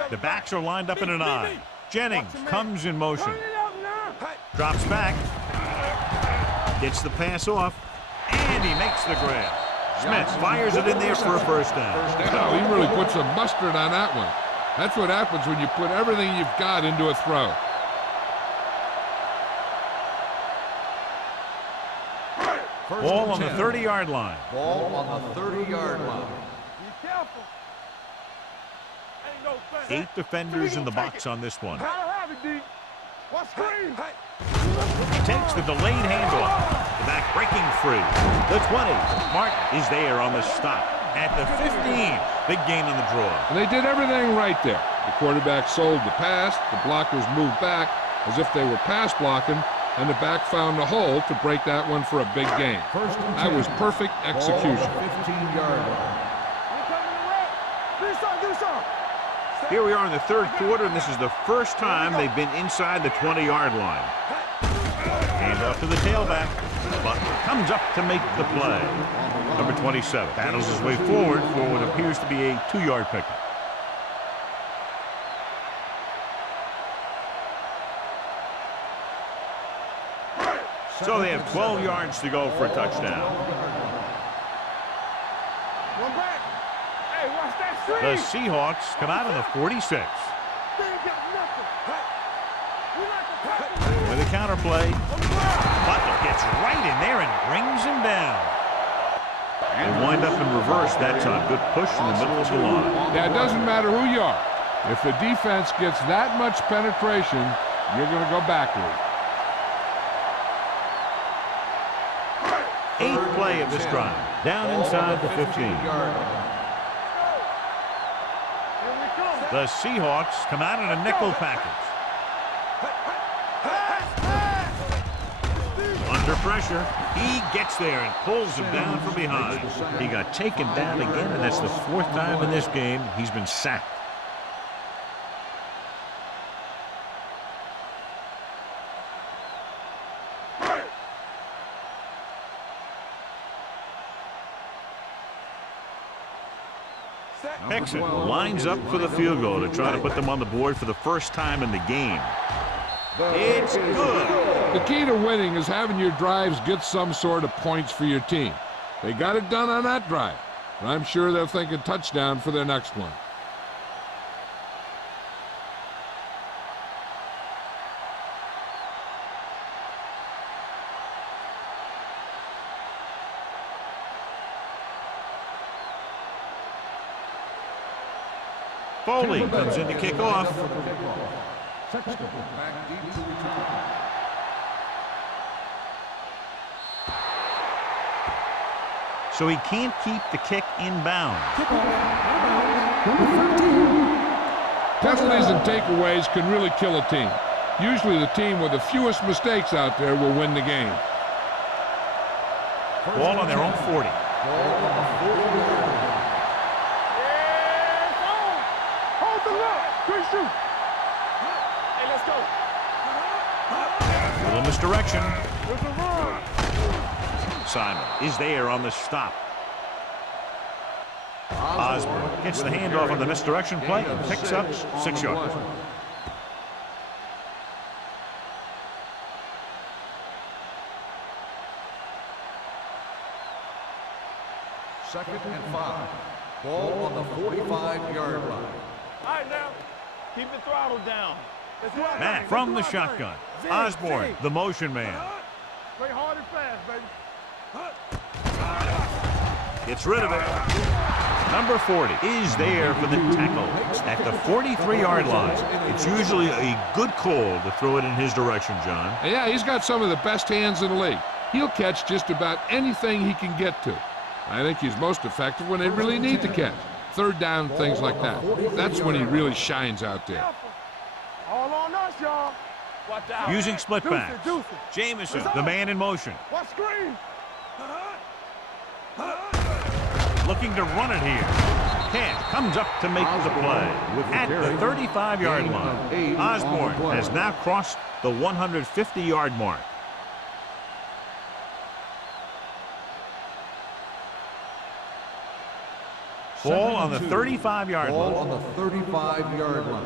The backs are lined up in an I. Jennings comes in motion. Turn it up now. Drops back. Gets the pass off. And he makes the grab. Smith fires it in there for a first down. Oh, he really puts a mustard on that one. That's what happens when you put everything you've got into a throw. Ball on the 30-yard line. Ball on the 30-yard line. Be careful. Ain't no thing. 8 defenders in the box on this one. Gotta have it, D. What's screen? He takes the delayed handoff. The back breaking free. The 20. Martin is there on the stop at the 15. Big gain on the draw. And they did everything right there. The quarterback sold the pass, the blockers moved back as if they were pass blocking, and the back found a hole to break that one for a big gain. That was perfect execution. 15-yard line. Here we are in the third quarter, and this is the first time they've been inside the 20-yard line. Hand off to the tailback. Butler comes up to make the play. Number 27 battles his way forward for what appears to be a 2-yard pickup. So they have 12 yards to go for a touchdown. One back. Hey, watch that screen. The Seahawks come out on the 46. They ain't got nothing. We like to pass. With a counterplay, Butler gets right in there and brings him down. They wind up in reverse that time. Good push in the middle of the line. Yeah, it doesn't matter who you are. If the defense gets that much penetration, you're going to go backward. 8th play of this drive. Down inside the 15. The Seahawks come out in a nickel package. Under pressure, he gets there and pulls him down from behind. He got taken down again, and that's the 4th time in this game he's been sacked. Hickson lines up for the field goal to try to put them on the board for the first time in the game. It's good. The key to winning is having your drives get some sort of points for your team. They got it done on that drive, and I'm sure they're thinking touchdown for their next one. Foley comes in to kick off. So he can't keep the kick inbound. Penalties and takeaways can really kill a team. Usually the team with the fewest mistakes out there will win the game. Ball on their own 40. Hey, let's go. Little misdirection. Simon is there on the stop. Osborne gets the handoff on the misdirection play and picks up 6 yards. Second and 5. Ball on the 45-yard line. All right, now. Keep the throttle down. Matt from the shotgun. Osborne, the motion man. Play hard and fast, baby. Gets rid of it. Number 40 is there for the tackle at the 43-yard line. It's usually a good call to throw it in his direction, John. Yeah, he's got some of the best hands in the league. He'll catch just about anything he can get to. I think he's most effective when they really need to catch. Third down, things like that. That's when he really shines out there. All on us, y'all. Using split back. Jamison, the man in motion. What screen? Looking to run it here. Camp comes up to make the play at the 35-yard line. Osborne has now crossed the 150-yard mark. Ball on the 35-yard line. Ball on the 35-yard line.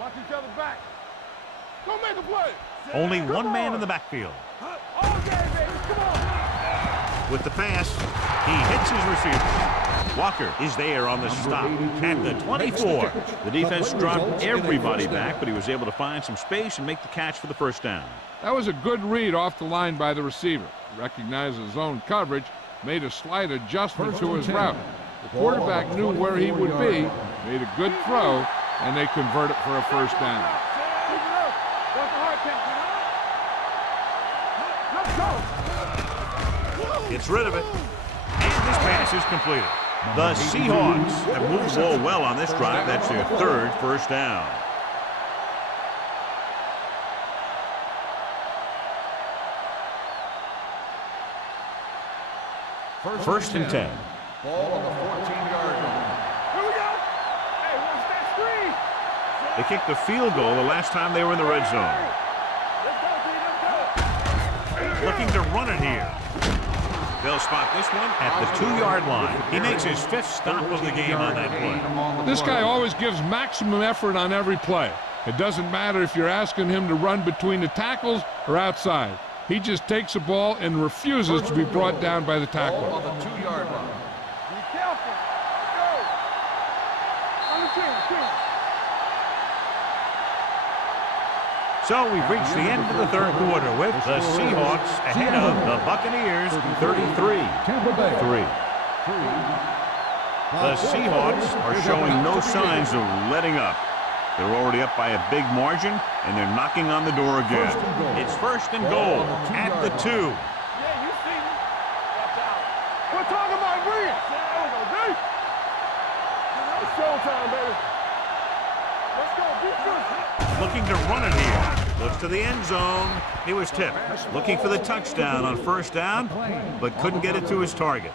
Watch each other back. Go make a play. Only one man in the backfield. All game, baby. Come on. With the pass, he hits his receiver. Walker is there on the stop at the 24. The defense dropped everybody back, but he was able to find some space and make the catch for the first down. That was a good read off the line by the receiver. Recognized his zone coverage, made a slight adjustment to his route. The quarterback knew where he would be, made a good throw, and they convert it for a first down. Gets rid of it, and this pass is completed. The Seahawks have moved the ball well on this drive. That's their third first down. First and 10. Ball on the 14-yard line. Here we go. Hey, watch that screen. They kicked the field goal the last time they were in the red zone. Let's go, D. Let's go. Looking to run it here. They'll spot this one at the 2-yard line. He makes his fifth stop of the game on that play. This guy always gives maximum effort on every play. It doesn't matter if you're asking him to run between the tackles or outside. He just takes the ball and refuses to be brought down by the tackler. Ball on the 2-yard line. Be careful. Let's go. On the 10. So we've reached the end of the third quarter with the Seahawks ahead of the Buccaneers 33-3. The Seahawks are showing no signs of letting up. They're already up by a big margin, and they're knocking on the door again. It's first and goal at the 2. Yeah, you see me. Watch out. We're talking about Green. There we go, D. It's showtime, baby. Let's go. Be good. Looking to run it here. Looks to the end zone. He was tipped. Looking for the touchdown on first down, but couldn't get it to his target.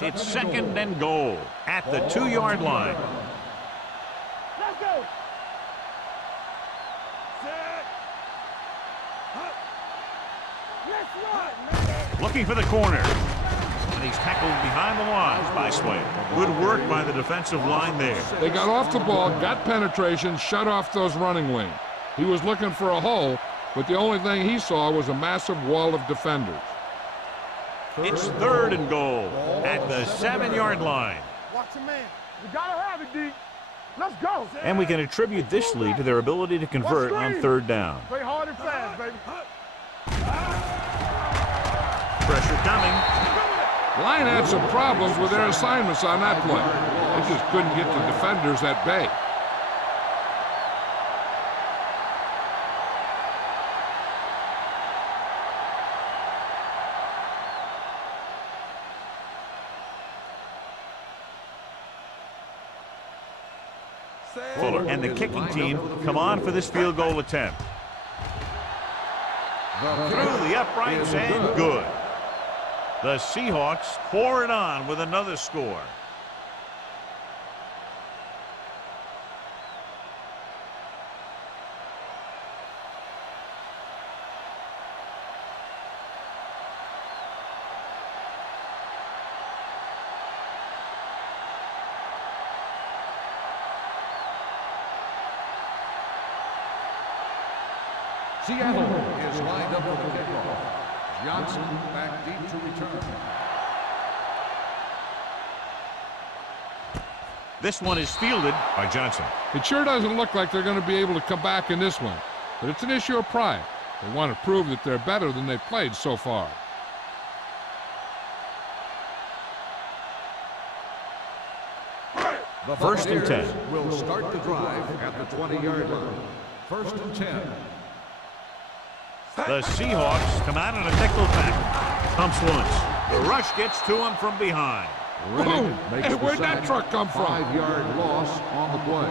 It's second and goal at the 2-yard line. Let's go. Let's run. Looking for the corner. And he's tackled behind the lines by Swain. Good work by the defensive line there. They got off the ball, got penetration, shut off those running lanes. He was looking for a hole, but the only thing he saw was a massive wall of defenders. It's third and goal at the 7-yard line. Watch the man. We gotta have it, D. Let's go. And we can attribute this lead to their ability to convert on third down. Play hard and fast, baby. Pressure coming. The Lions had some problems with their assignments on that play. They just couldn't get the defenders at bay. Fuller and the kicking team come on for this field goal attempt. Through the uprights and good. The Seahawks pour it on with another score. Seattle is lined up for the kickoff. Johnson back deep to return. This one is fielded by Johnson. It sure doesn't look like they're going to be able to come back in this one, but it's an issue of pride. They want to prove that they're better than they've played so far. The First and 10. will start the drive at the 20-yard line. First and 10. The Seahawks come out in a nickel pack. Pumps once. The rush gets to him from behind. Boom! Makes Hey, the where'd that sack. truck come from? 5-yard loss on the play.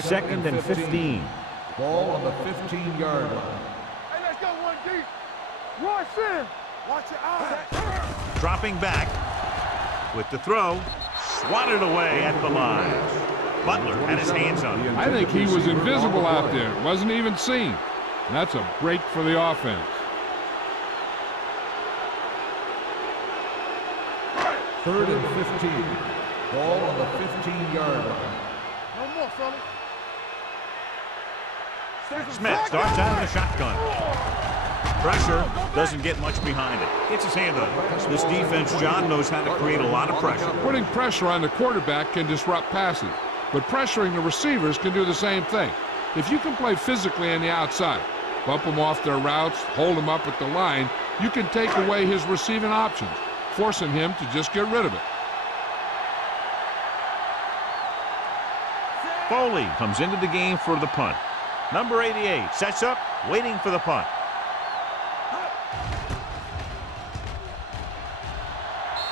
Second and 15. Ball on the 15-yard line. Hey, let's go, 1D. Royce in. Watch your eyes. Dropping back with the throw. Swatted away at the line. Butler had his hands on him. I think he was invisible out there. Wasn't even seen. And that's a break for the offense. Third and 15. Ball on the 15-yard line. No more, fellas. Smith starts out in the shotgun. Pressure doesn't get much behind it. Gets his hand on it. This defense, John, knows how to create a lot of pressure. Putting pressure on the quarterback can disrupt passes, but pressuring the receivers can do the same thing. If you can play physically on the outside, bump them off their routes, hold them up at the line, you can take away his receiving options, forcing him to just get rid of it. Foley comes into the game for the punt. Number 88 sets up, waiting for the punt.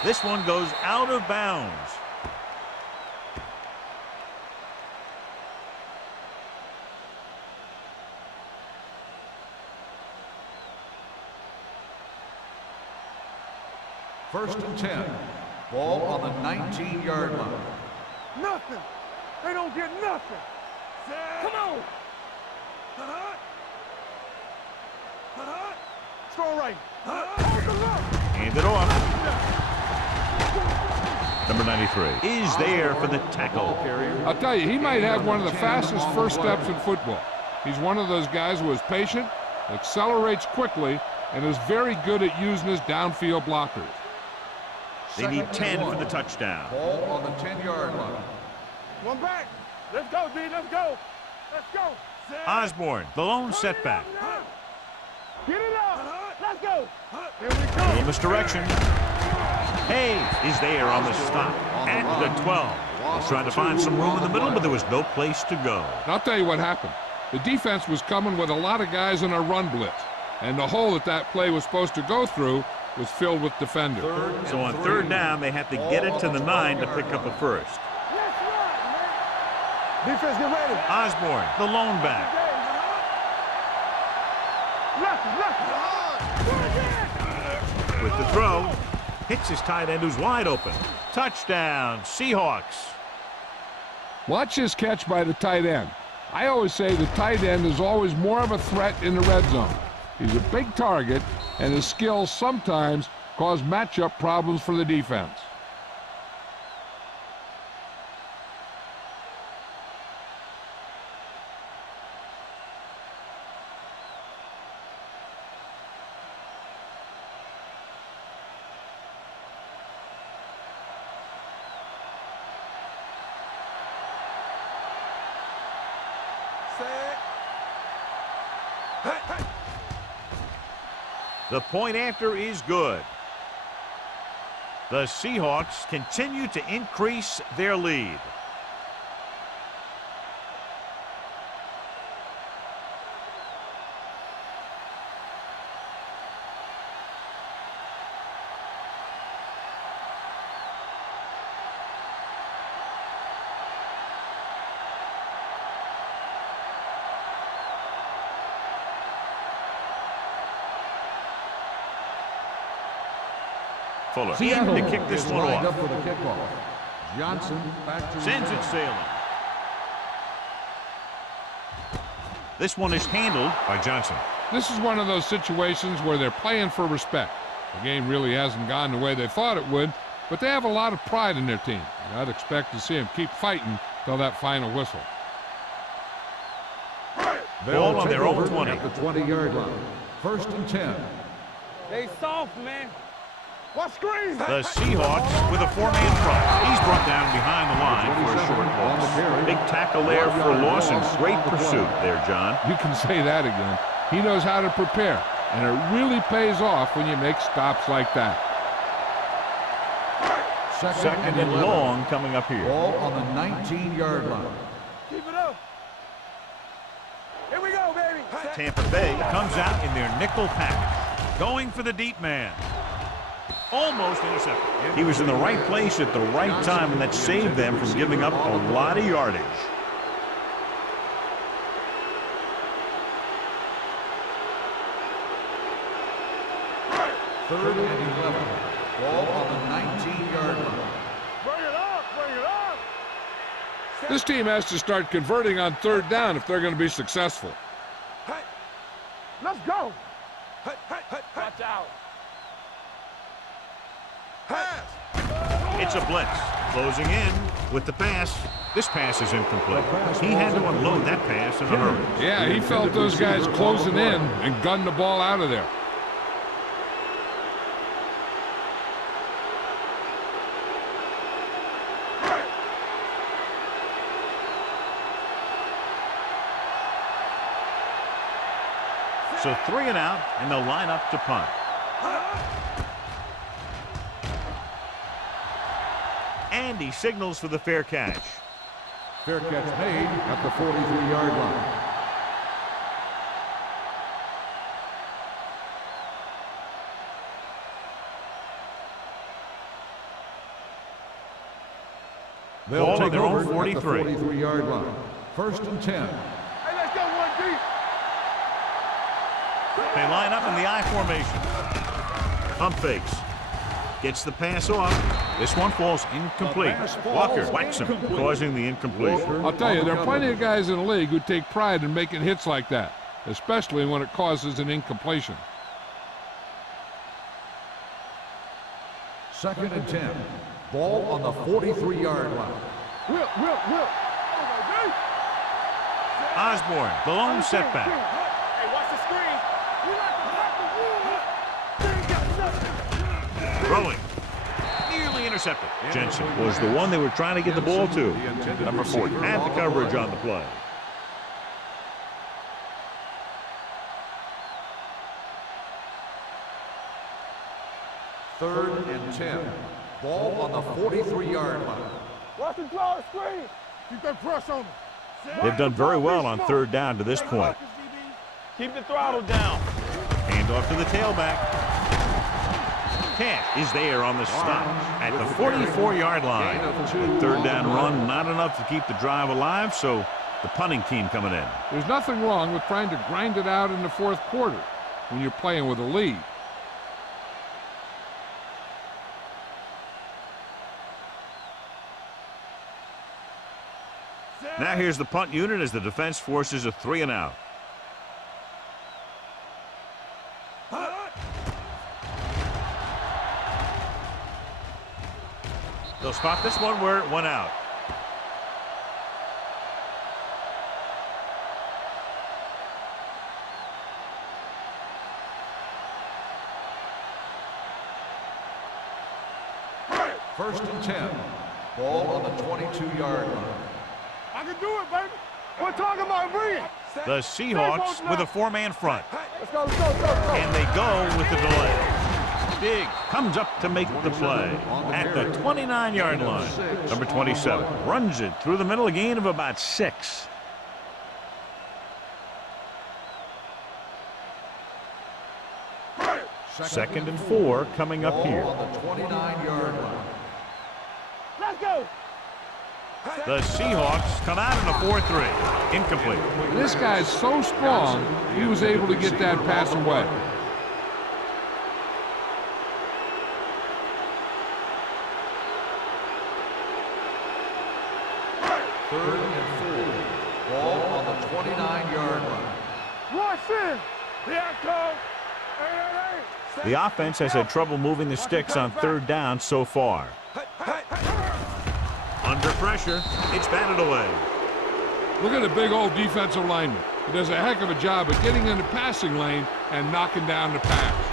This one goes out of bounds. First and 10. Ball on the 19-yard line. Nothing. They don't get nothing. Come on. Strong right. Hold the look. Hand it off. Number 93 is there for the tackle. I'll tell you, he might have one of the fastest first steps in football. He's one of those guys who is patient, accelerates quickly, and is very good at using his downfield blockers. They need 10 for the touchdown. Ball on the 10-yard line. One back. Let's go, D. Let's go. Let's go. Osborne, the lone setback. Get it up. Let's go. Here we A go. little misdirection. Hayes is there on the stop at the 12. Was trying to find some room in the middle, but there was no place to go. And I'll tell you what happened. The defense was coming with a lot of guys in a run blitz, and the hole that play was supposed to go through was filled with defenders. So on third down, they have to get it to the 9 to pick up a first. Let's run, man. Defense, get ready. Osborne, the lone back. With the throw, hits his tight end who's wide open. Touchdown, Seahawks. Watch this catch by the tight end. I always say the tight end is always more of a threat in the red zone. He's a big target, and his skills sometimes cause matchup problems for the defense. The point after is good. The Seahawks continue to increase their lead. Fuller in to kick this one Lined off. up for the kickoff. Johnson back to Sends it sailing. This one is handled by Johnson. This is one of those situations where they're playing for respect. The game really hasn't gone the way they thought it would, but they have a lot of pride in their team. And I'd expect to see them keep fighting till that final whistle. Ball on their own 20. At the 20-yard line. First and 10. They soft, man. What screen? The Seahawks with a four-man front. He's brought down behind the line for a short loss. Big tackle there for loss and great pursuit there, John. You can say that again. He knows how to prepare, and it really pays off when you make stops like that. Second and long coming up here. Ball on the 19-yard line. Keep it up. Here we go, baby. Tampa Bay comes out in their nickel package, going for the deep man. Almost intercepted. He was in the right place at the right time, and that saved them from giving up a lot of yardage. Third and 11. Ball on the 19-yard line. Bring it up, bring it up. This team has to start converting on third down if they're going to be successful. Hey, let's go. Hey, hey, hey, watch out. Pass. It's a blitz. Closing in with the pass. This pass is incomplete. He had to unload that pass in a hurry. Yeah, he felt those guys closing in and gunned the ball out of there. So 3 and out, and they'll line up to punt. And he signals for the fair catch. Fair catch made at the 43-yard line. They'll take their own over 43. at the 43-yard line. First and 10. Hey, let's go one deep. They line up in the I formation. Pump fakes. Gets the pass off. This one falls incomplete. Walker whacks him, causing the incompletion. I'll tell you, there are plenty of guys in the league who take pride in making hits like that, especially when it causes an incompletion. Second and 10. Ball on the 43-yard line. Whip. Osborne, the lone setback. Hey, watch the screen. Throwing. Nearly intercepted. Jensen was the one they were trying to get the ball to. Number 40 had the coverage on the play. Third and 10. Ball on the 43-yard line. Watch the draw the screen. Keep that press on them. They've done very well on third down to this point. Keep the throttle down. Hand off to the tailback. Cash is there on the stop at the 44-yard line. The third down run, not enough to keep the drive alive, so the punting team coming in. There's nothing wrong with trying to grind it out in the fourth quarter when you're playing with a lead. Now here's the punt unit as the defense forces a 3 and out. They'll spot this one where it went out. First and 10. Ball on the 22-yard line. I can do it, baby. We're talking about bringing. The Seahawks with a 4-man front. Let's go, let's go, let's go, let's go. And they go with the delay. Big comes up to make the play at the 29-yard line. Number 27 runs it through the middle, a gain of about 6. Second and 4 coming up here. On the 29-yard line. Let's go. The Seahawks come out in a 4-3. Incomplete. This guy's so strong, he was able to get that pass away. Third and 4. Ball on the 29-yard line. Rush in. Here I come. Hey. The offense has had trouble moving the sticks on third down so far. Under pressure, it's batted away. Look at the big old defensive lineman. He does a heck of a job of getting in the passing lane and knocking down the pass.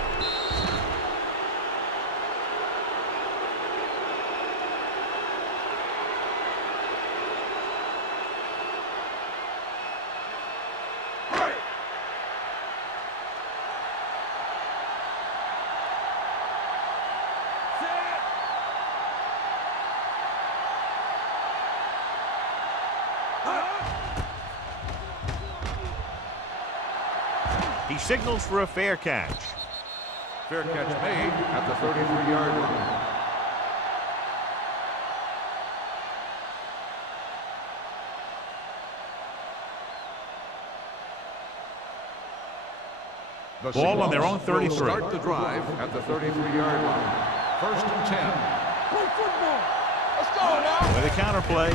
He signals for a fair catch. Fair catch made at the 33-yard line. The Ball on their own 33. Start the drive at the 33-yard line. 1st and 10. Play football. Let's go now. With a counterplay.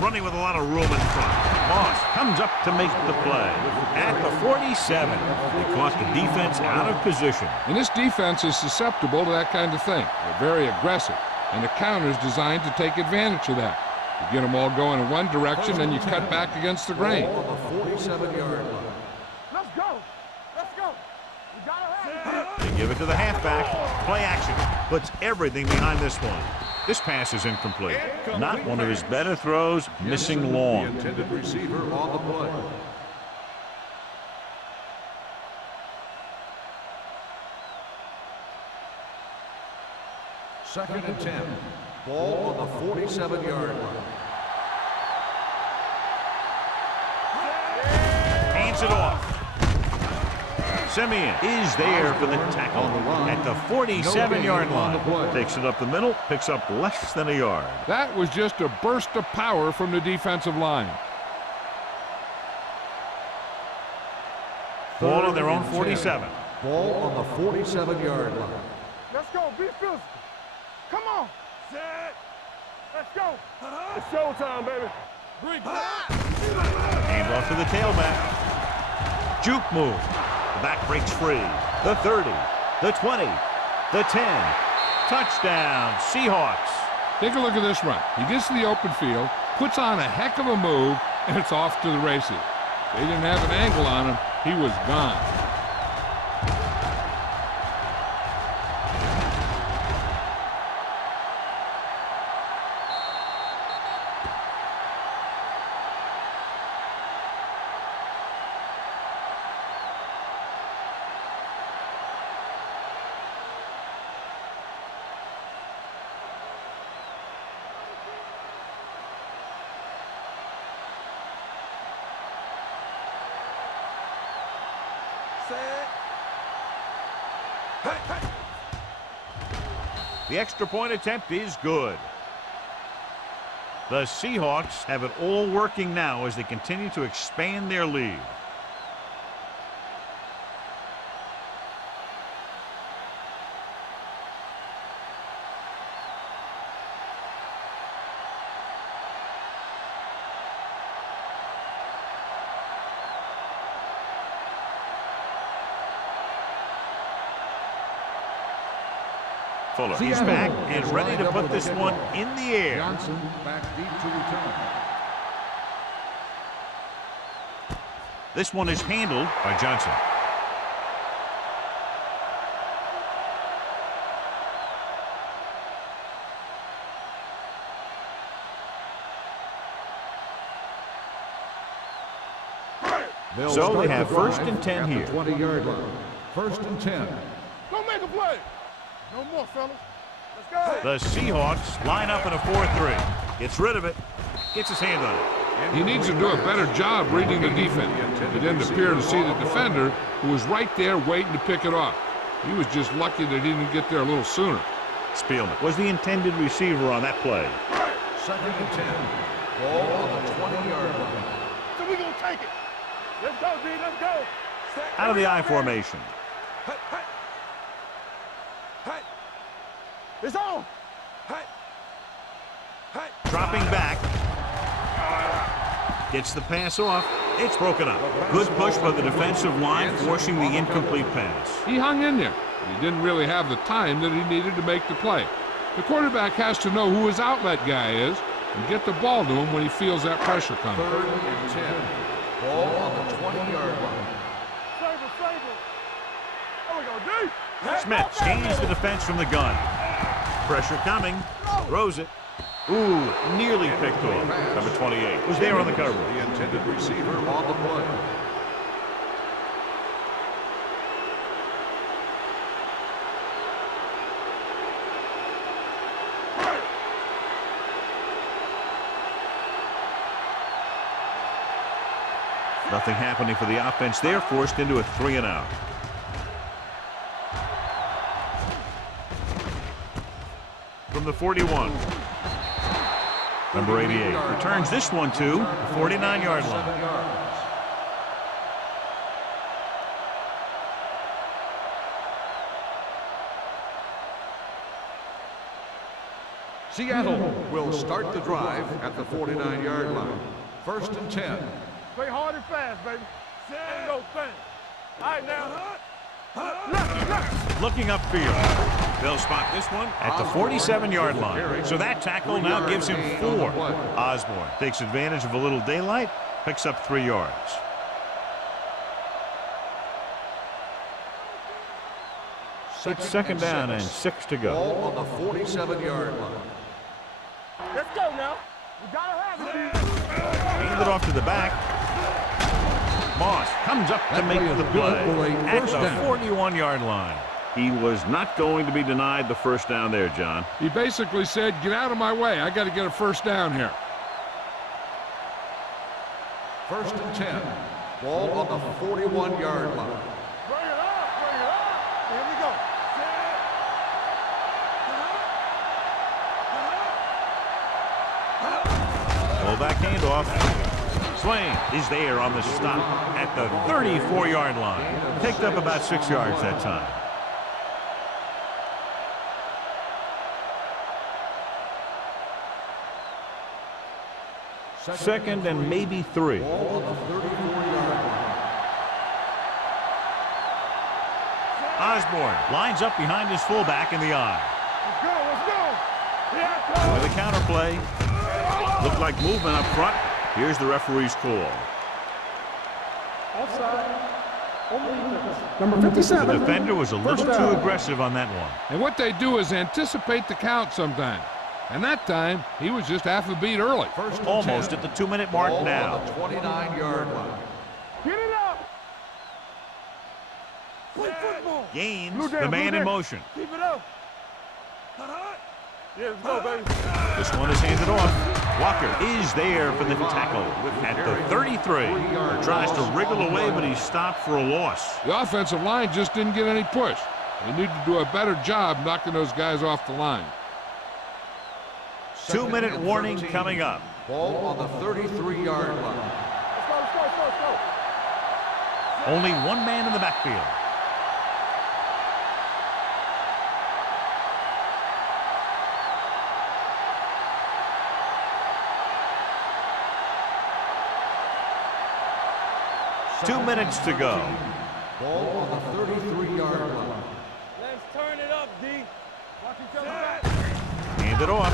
Running with a lot of room in front. Moss comes up to make the play. At the 47, they caught the defense out of position. And this defense is susceptible to that kind of thing. They're very aggressive, and the counter is designed to take advantage of that. You get them all going in one direction, then you cut back against the grain. Ball on the 47-yard line. Let's go. Let's go. We gotta have it. They give it to the halfback. Play action. Puts everything behind this one. This pass is incomplete. Not one of his better throws, missing long. The intended receiver on the play. Second and 10. Ball on the 47-yard line. Hands it off. Simeon is there for the tackle at the 47-yard line. Takes it up the middle, picks up less than a yard. That was just a burst of power from the defensive line. Ball on their own 47. Ball on the 47-yard line. Let's go. Be physical. Come on. Set. Let's go. It's showtime, baby. Bring Hand off to the tailback. Juke move. The back breaks free. The 30, the 20, the 10. Touchdown, Seahawks. Take a look at this run. He gets to the open field, puts on a heck of a move, and it's off to the races. They didn't have an angle on him. He was gone. The extra point attempt is good. The Seahawks have it all working now as they continue to expand their lead. Fuller, he's back and ready to put this one in the air. Johnson back deep to return. This one is handled by Johnson. So they have 1st and 10 here. 20-yard line. 1st and 10. Go make a play. No more, fellas. Let's go. The Seahawks line up in a 4-3. Gets rid of it. Gets his hand on it. He needs to do a better job reading the defense. He didn't appear to see the defender, who was right there waiting to pick it off. He was just lucky that he didn't get there a little sooner. Spielman was the intended receiver on that play. 2nd and 10. Ball on the 20-yard line. So we're going to take it. Let's go, D. Let's go. Out of the I formation. It's on. Dropping back. Gets the pass off. It's broken up. Good push by the defensive line, forcing the incomplete pass. He hung in there. He didn't really have the time that he needed to make the play. The quarterback has to know who his outlet guy is and get the ball to him when he feels that pressure coming. 3rd and 10. Ball on the 20-yard line. Save it, save it. There we go, D. Smith changes the defense from the gun. Pressure coming. Throws it. Ooh, nearly picked off. Number 28 was there on the cover. The intended receiver on the play. Nothing happening for the offense. They're forced into a 3-and-out. From the 41. Number 88 returns this one to the 49-yard line. Seattle will start the drive at the 49-yard line. 1st and 10. Play hard and fast, baby. Ain't no thing. All right, now. Left. Looking upfield. They'll spot this one at the 47-yard line. So that tackle now gives him 4. Osborne takes advantage of a little daylight, picks up 3 yards. It's 2nd down and 6 to go. Ball on the 47-yard line. Let's go now. We gotta have it, D. Hand it off to the back. Moss comes up to make the play at the 41-yard line. He was not going to be denied the first down there, John. He basically said, get out of my way. I got to get a first down here. 1st and 10. Ball on the 41-yard line. Bring it up, bring it up. Here we go. Fullback handoff. Swain is there on the stop at the 34-yard line. Picked up about 6 yards that time. Second and maybe 3. Ball on the 34-yard line. Osborne lines up behind his fullback in the eye. Let's go, let's go. Yeah, With a counter play. Looked like movement up front. Here's the referee's call. Offside. Number 57. The defender was a little too aggressive on that one. And what they do is anticipate the count sometimes. And that time, he was just half a beat early. Almost at the 2-minute mark Ball now. on the 29-yard line. Get it up. Play football. Gains Blue down, the man blue in down. motion. Keep it up. Yeah, let's go, baby. This one is handed off. Walker is there for the tackle at the 33. Tries to wriggle away, but he's stopped for a loss. The offensive line just didn't get any push. They need to do a better job knocking those guys off the line. 2-minute warning coming up. Ball on the 33-yard line. Let's go, let's go, let's go, let's go. Only one man in the backfield. Two minutes to go. Ball on the 33-yard line. Let's turn it up, D. Watch each other back. Hand it off.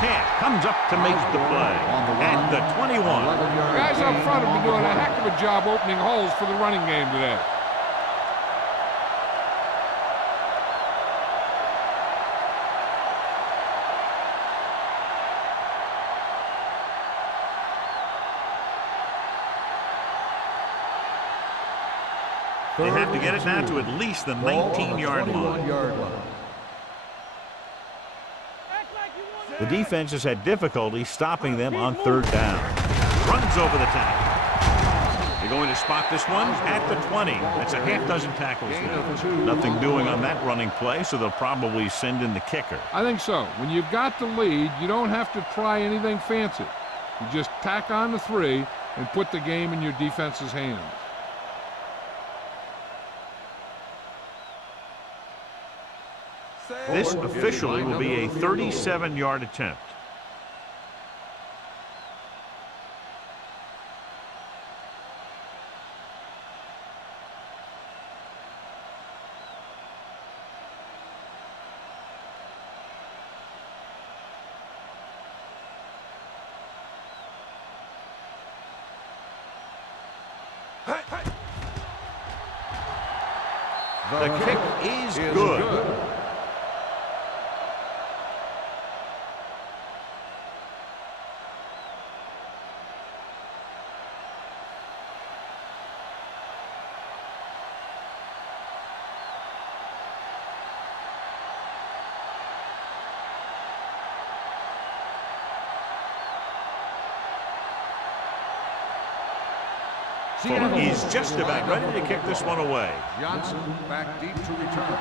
Camp comes up to make the play at the 21. The guys up front have been doing a heck of a job opening holes for the running game today. They have to get it now to at least the 19-yard line. The defense has had difficulty stopping them on 3rd down. Runs over the tackle. They're going to spot this one at the 20. That's a half dozen tackles now. Nothing doing on that running play, so they'll probably send in the kicker. I think so. When you've got the lead, you don't have to try anything fancy. You just tack on the 3 and put the game in your defense's hands. This officially will be a 37-yard attempt. The kick is good. He's just about ready to kick this one away. Johnson back deep to return.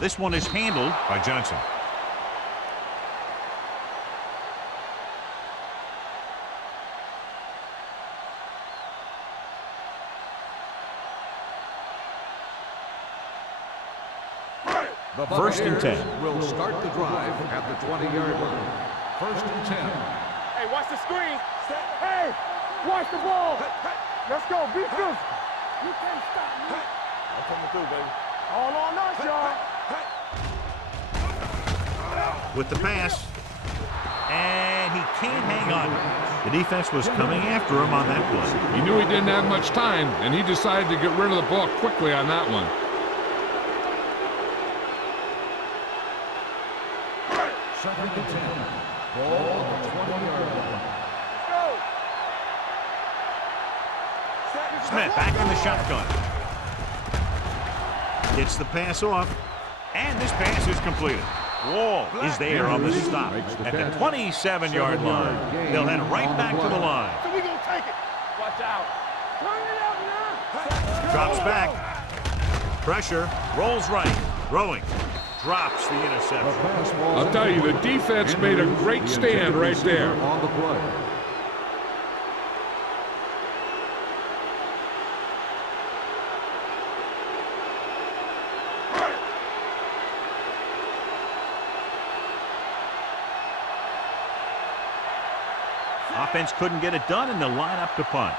This one is handled by Johnson. The First and 10. Will start the drive at the 20-yard line. First and 10. Hey, watch the screen. Hey, watch the ball. Let's go. Be physical. You can't stop me. I'm coming through, baby. All on us, y'all. With the pass. And he can't hang on. The defense was coming after him on that play. He knew he didn't have much time, and he decided to get rid of the ball quickly on that one. Second and 10. Ball on the 20-yard line. Smith back in the shotgun. Gets the pass off. And this pass is completed. Wall is there on the stop at the 27-yard line. They'll head right back to the line. So we gonna take it. Watch out. Turn it up now. Drops back. Pressure. Rolls right. Throwing. Drops the interception. I'll tell you, the defense made a great stand right there. On the play. Offense couldn't get it done, and they'll line up to punt.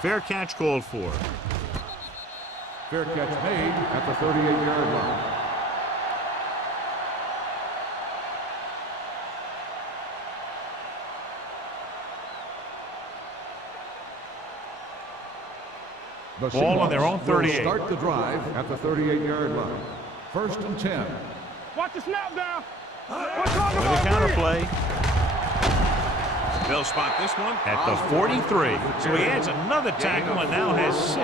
Fair catch called for. Fair catch made at the 38-yard line. The Ball on their own 38. Will start the drive at the 38-yard line. First and 10. Watch the snap down. With a counter play. They'll spot this one at the 43. So he adds another tackle and now has 6.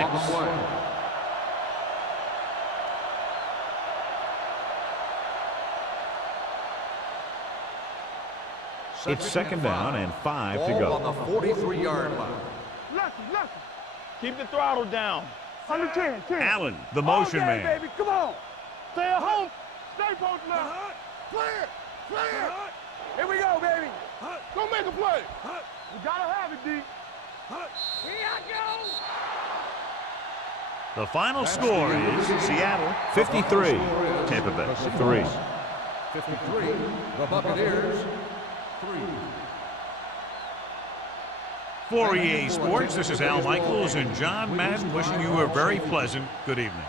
It's second down and 5 to go. On the 43-yard line. Lucky. Keep the throttle down. Under 10. Allen, the motion okay, man. Baby, come on. Stay at home. Stay both now. Clear. Here we go, baby. Go make a play. We gotta have it, D. Here I go. The final score is Seattle 53, Tampa Bay 3. 53, the Buccaneers 3. For EA Sports, this is Al Michaels and John Madden wishing you a very pleasant good evening.